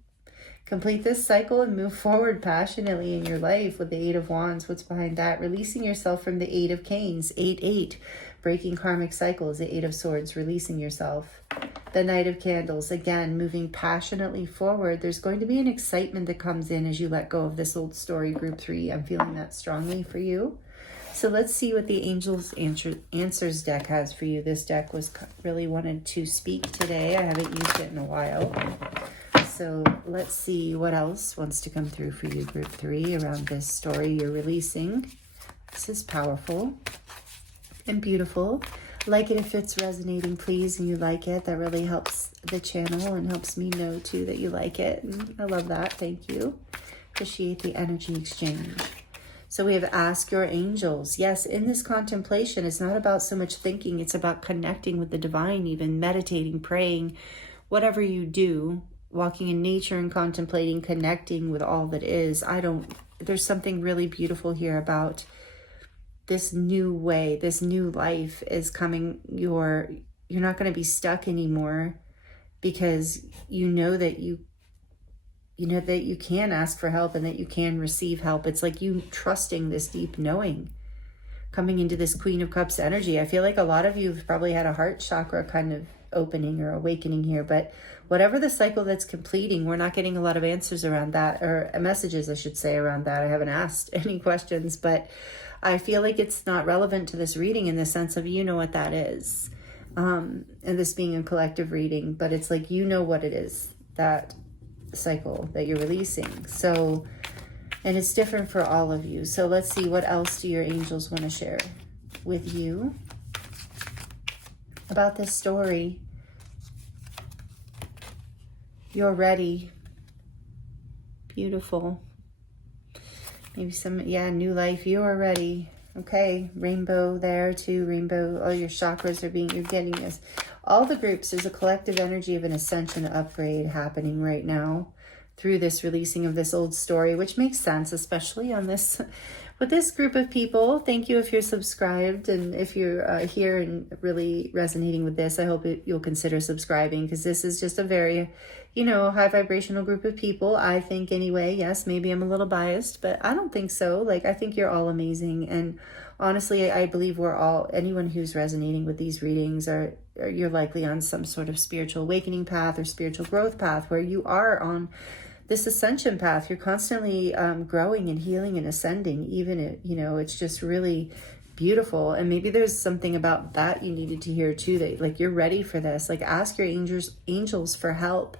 complete this cycle and move forward passionately in your life with the Eight of Wands. What's behind that? Releasing yourself from the Eight of Canes, 8-8, breaking karmic cycles, the Eight of Swords, releasing yourself. The Knight of Candles, again, moving passionately forward. There's going to be an excitement that comes in as you let go of this old story, Group 3. I'm feeling that strongly for you. So let's see what the Angels Answers deck has for you. This deck really wanted to speak today. I haven't used it in a while. So let's see what else wants to come through for you, Group 3, around this story you're releasing. This is powerful and beautiful. Like it if it's resonating, please, and you like it. That really helps the channel and helps me know, too, that you like it. And I love that. Thank you. Appreciate the energy exchange. So we have ask your angels. Yes, in this contemplation, it's not about so much thinking. It's about connecting with the divine, even meditating, praying, whatever you do, walking in nature and contemplating, connecting with all that is. There's something really beautiful here about this new way, this new life is coming. You're not going to be stuck anymore, because you know that you can ask for help and that you can receive help. It's like you trusting this deep knowing, coming into this Queen of Cups energy. I feel like a lot of you have probably had a heart chakra kind of opening or awakening here, but whatever the cycle that's completing, we're not getting a lot of answers around that, or messages, I should say, around that. I haven't asked any questions, but I feel like it's not relevant to this reading in the sense of, you know what that is. And this being a collective reading, but it's like, you know what it is, that cycle that you're releasing. So, and it's different for all of you. So let's see, what else do your angels want to share with you about this story? You're ready. Beautiful. Maybe new life. You are ready. Okay, rainbow there too. Rainbow, all your chakras are you're getting this. All the groups, there's a collective energy of an ascension upgrade happening right now through this releasing of this old story, which makes sense, especially on this, with this group of people. Thank you if you're subscribed, and if you're here and really resonating with this, I hope you'll consider subscribing, because this is just a very, high vibrational group of people, I think anyway. Yes, maybe I'm a little biased, but I don't think so. Like, I think you're all amazing. And honestly, I believe anyone who's resonating with these readings you're likely on some sort of spiritual awakening path or spiritual growth path, where you are on this ascension path. You're constantly growing and healing and ascending. Even, it's just really beautiful. And maybe there's something about that you needed to hear too, that like, you're ready for this. Like, ask your angels for help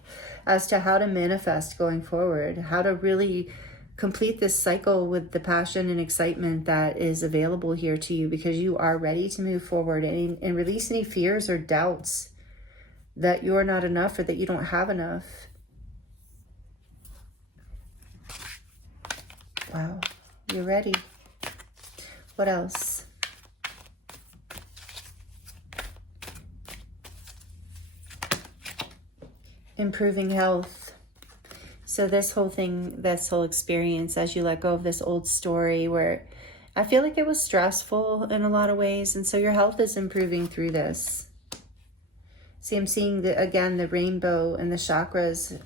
as to how to manifest going forward, how to really complete this cycle with the passion and excitement that is available here to you, because you are ready to move forward and release any fears or doubts that you're not enough or that you don't have enough. Wow, you're ready. What else? Improving health. So this whole experience, as you let go of this old story, where I feel like it was stressful in a lot of ways, and so your health is improving through this. See, I'm seeing the rainbow and the chakras,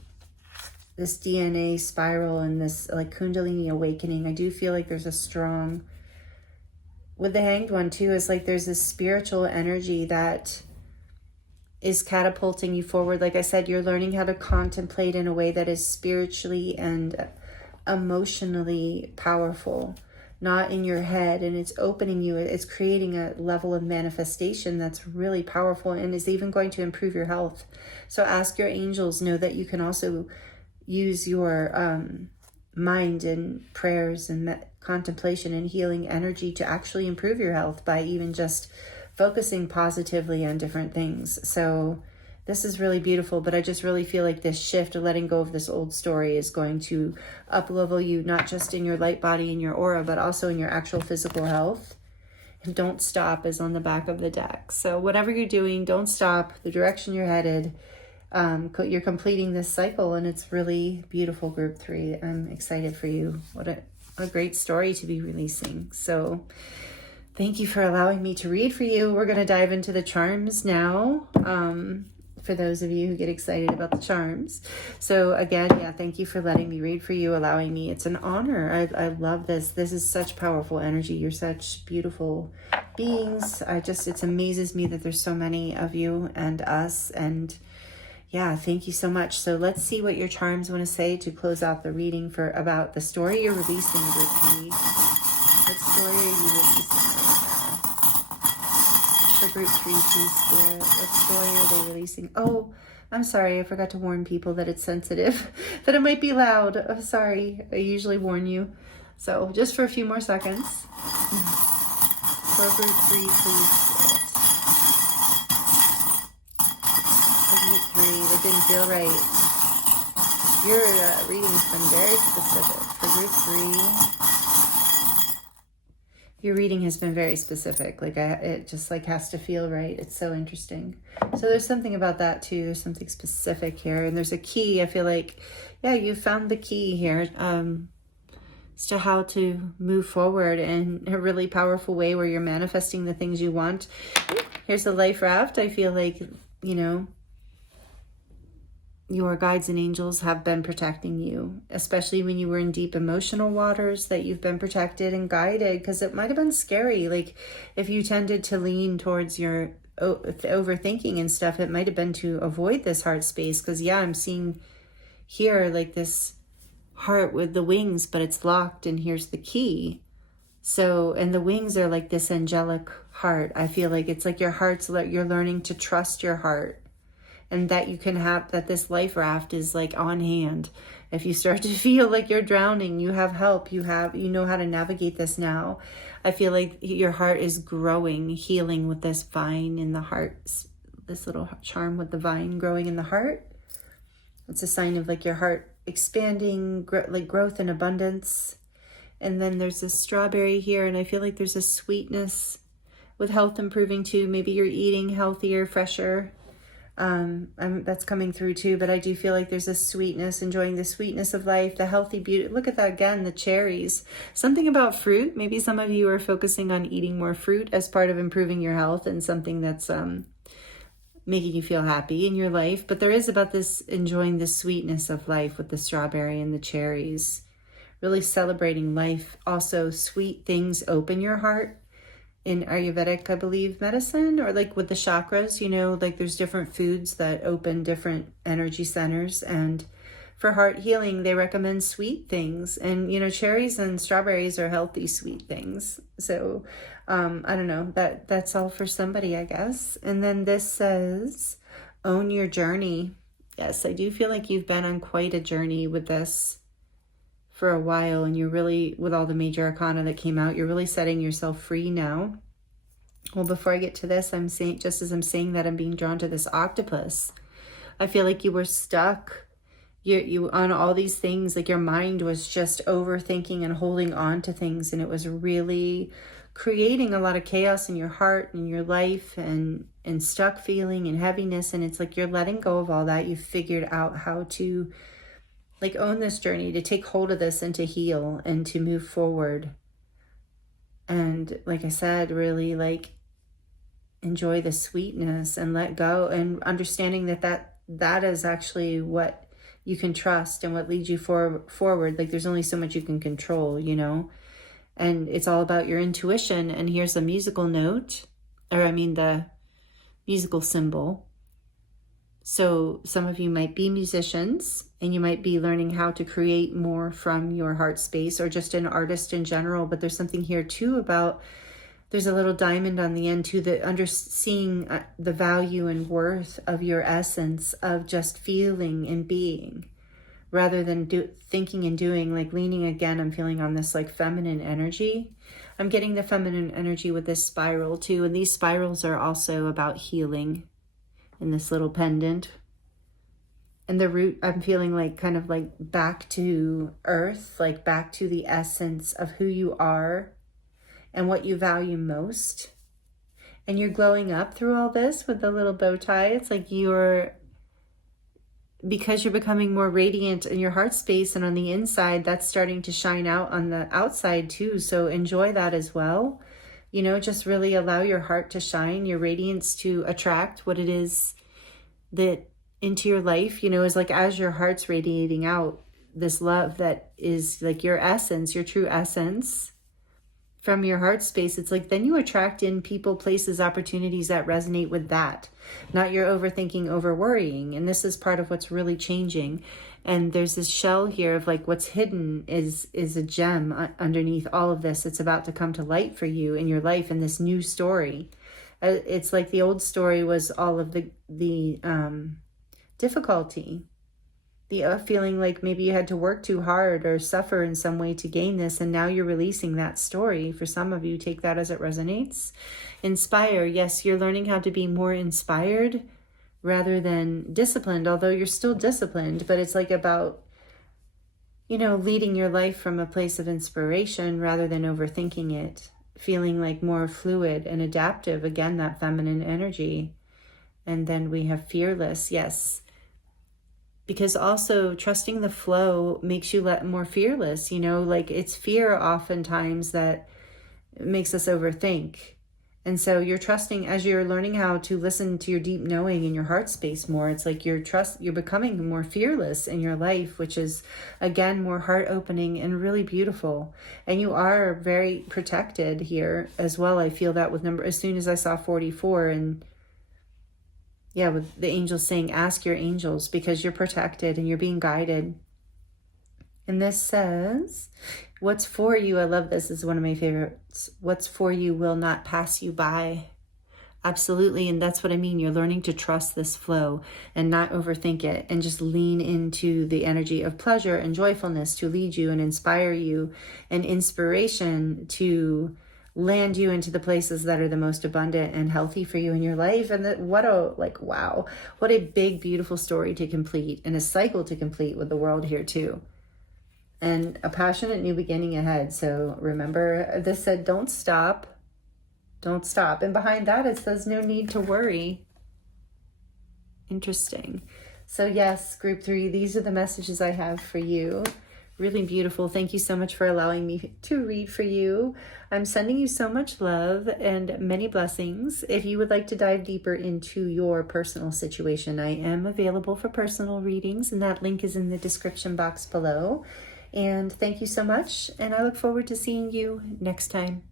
this DNA spiral and this like Kundalini awakening. I do feel like there's a strong, with the Hanged One too, is like there's this spiritual energy that is catapulting you forward. Like I said, you're learning how to contemplate in a way that is spiritually and emotionally powerful, not in your head. And it's opening you, it's creating a level of manifestation that's really powerful and is even going to improve your health. So ask your angels. Know that you can also use your mind and prayers and contemplation and healing energy to actually improve your health by even just focusing positively on different things. So this is really beautiful, but I just really feel like this shift of letting go of this old story is going to up-level you, not just in your light body and your aura, but also in your actual physical health. And don't stop is on the back of the deck. So whatever you're doing, don't stop. The direction you're headed, you're completing this cycle, and it's really beautiful, Group 3. I'm excited for you. What a great story to be releasing. So thank you for allowing me to read for you. We're going to dive into the charms now, for those of you who get excited about the charms. So again, thank you for letting me read for you, allowing me. It's an honor. I love this. This is such powerful energy. You're such beautiful beings. It amazes me that there's so many of you and us. And thank you so much. So let's see what your charms want to say to close out the reading about the story you're releasing, Group 3. What story are you releasing right now? For Group 3, please, Spirit. What story are they releasing? Oh, I'm sorry. I forgot to warn people that it's sensitive, that it might be loud. I'm sorry. I usually warn you. So just for a few more seconds. For Group 3, please, Spirit. For Group 3, that didn't feel right. Your reading's been very specific. For Group 3. Your reading has been very specific. Like it just like has to feel right. It's so interesting. So there's something about that too. There's something specific here. And there's a key. I feel like, yeah, you found the key here as to how to move forward in a really powerful way where you're manifesting the things you want. Here's the life raft. I feel like, you know, your guides and angels have been protecting you, especially when you were in deep emotional waters, that you've been protected and guided, because it might have been scary. Like if you tended to lean towards your overthinking and stuff, it might have been to avoid this heart space. Because yeah, I'm seeing here like this heart with the wings, but it's locked, and here's the key. So, and the wings are like this angelic heart. I feel like it's like your heart's, you're learning to trust your heart. And that you can have, that this life raft is like on hand. If you start to feel like you're drowning, you have help. You know how to navigate this now. I feel like your heart is growing, healing with this vine in the heart, this little charm with the vine growing in the heart. It's a sign of like your heart expanding, like growth and abundance. And then there's this strawberry here, and I feel like there's a sweetness with health improving too. Maybe you're eating healthier, fresher. That's coming through too, but I do feel like there's a sweetness, enjoying the sweetness of life, the healthy beauty. Look at that again, the cherries. Something about fruit. Maybe some of you are focusing on eating more fruit as part of improving your health and something that's making you feel happy in your life. But there is about this enjoying the sweetness of life with the strawberry and the cherries. Really celebrating life. Also, sweet things open your heart. In Ayurvedic, I believe, medicine, or like with the chakras, you know, like there's different foods that open different energy centers. And for heart healing, they recommend sweet things. And, you know, cherries and strawberries are healthy, sweet things. So, I don't know, that's all for somebody, I guess. And then this says, own your journey. Yes, I do feel like you've been on quite a journey with this for a while, and you're really, with all the major arcana that came out, you're really setting yourself free now. Well, before I get to this, I'm saying, just as I'm saying that, I'm being drawn to this octopus. I feel like you were stuck. You on all these things, like your mind was just overthinking and holding on to things, and it was really creating a lot of chaos in your heart and your life, and stuck feeling and heaviness. And it's like you're letting go of all that. You figured out how to like own this journey, to take hold of this and to heal and to move forward. And like I said, really like enjoy the sweetness and let go, and understanding that is actually what you can trust and what leads you forward. Like there's only so much you can control, you know, and it's all about your intuition. And here's a musical note, or I mean the musical symbol. So some of you might be musicians, and you might be learning how to create more from your heart space, or just an artist in general. But there's something here too about, there's a little diamond on the end too, that seeing the value and worth of your essence of just feeling and being, rather than thinking and doing, like leaning again. I'm feeling on this like feminine energy. I'm getting the feminine energy with this spiral too. And these spirals are also about healing. In this little pendant, and the root, I'm feeling like kind of like back to earth, like back to the essence of who you are and what you value most. And you're glowing up through all this with the little bow tie. It's like because you're becoming more radiant in your heart space and on the inside, that's starting to shine out on the outside too. So enjoy that as well. You know, just really allow your heart to shine, your radiance to attract what it is that into your life, you know, is like as your heart's radiating out this love that is like your essence, your true essence from your heart space. It's like then you attract in people, places, opportunities that resonate with that, not your overthinking, over worrying. And this is part of what's really changing. And there's this shell here of like what's hidden is a gem underneath all of this. It's about to come to light for you in your life in this new story. It's like the old story was all of the difficulty, the feeling like maybe you had to work too hard or suffer in some way to gain this. And now you're releasing that story. For some of you, take that as it resonates. Inspire. Yes, you're learning how to be more inspired rather than disciplined, although you're still disciplined, but it's like about, you know, leading your life from a place of inspiration rather than overthinking it. feeling like more fluid and adaptive. Again, that feminine energy. And then we have fearless. Yes. Because also trusting the flow makes you more fearless, you know, like it's fear oftentimes that makes us overthink. And so you're trusting as you're learning how to listen to your deep knowing in your heart space more. It's like you're becoming more fearless in your life, which is again, more heart opening and really beautiful. And you are very protected here as well. I feel that with as soon as I saw 44 and yeah, with the angels saying, ask your angels because you're protected and you're being guided. And this says, what's for you, I love this, is one of my favorites. What's for you will not pass you by. Absolutely. And that's what I mean. You're learning to trust this flow and not overthink it and just lean into the energy of pleasure and joyfulness to lead you and inspire you, and inspiration to land you into the places that are the most abundant and healthy for you in your life. And wow, what a big, beautiful story to complete and a cycle to complete with the world here too. And a passionate new beginning ahead. So remember, this said, don't stop. Don't stop. And behind that, it says no need to worry. Interesting. So yes, group 3, these are the messages I have for you. Really beautiful. Thank you so much for allowing me to read for you. I'm sending you so much love and many blessings. If you would like to dive deeper into your personal situation, I am available for personal readings, and that link is in the description box below. And thank you so much, and I look forward to seeing you next time.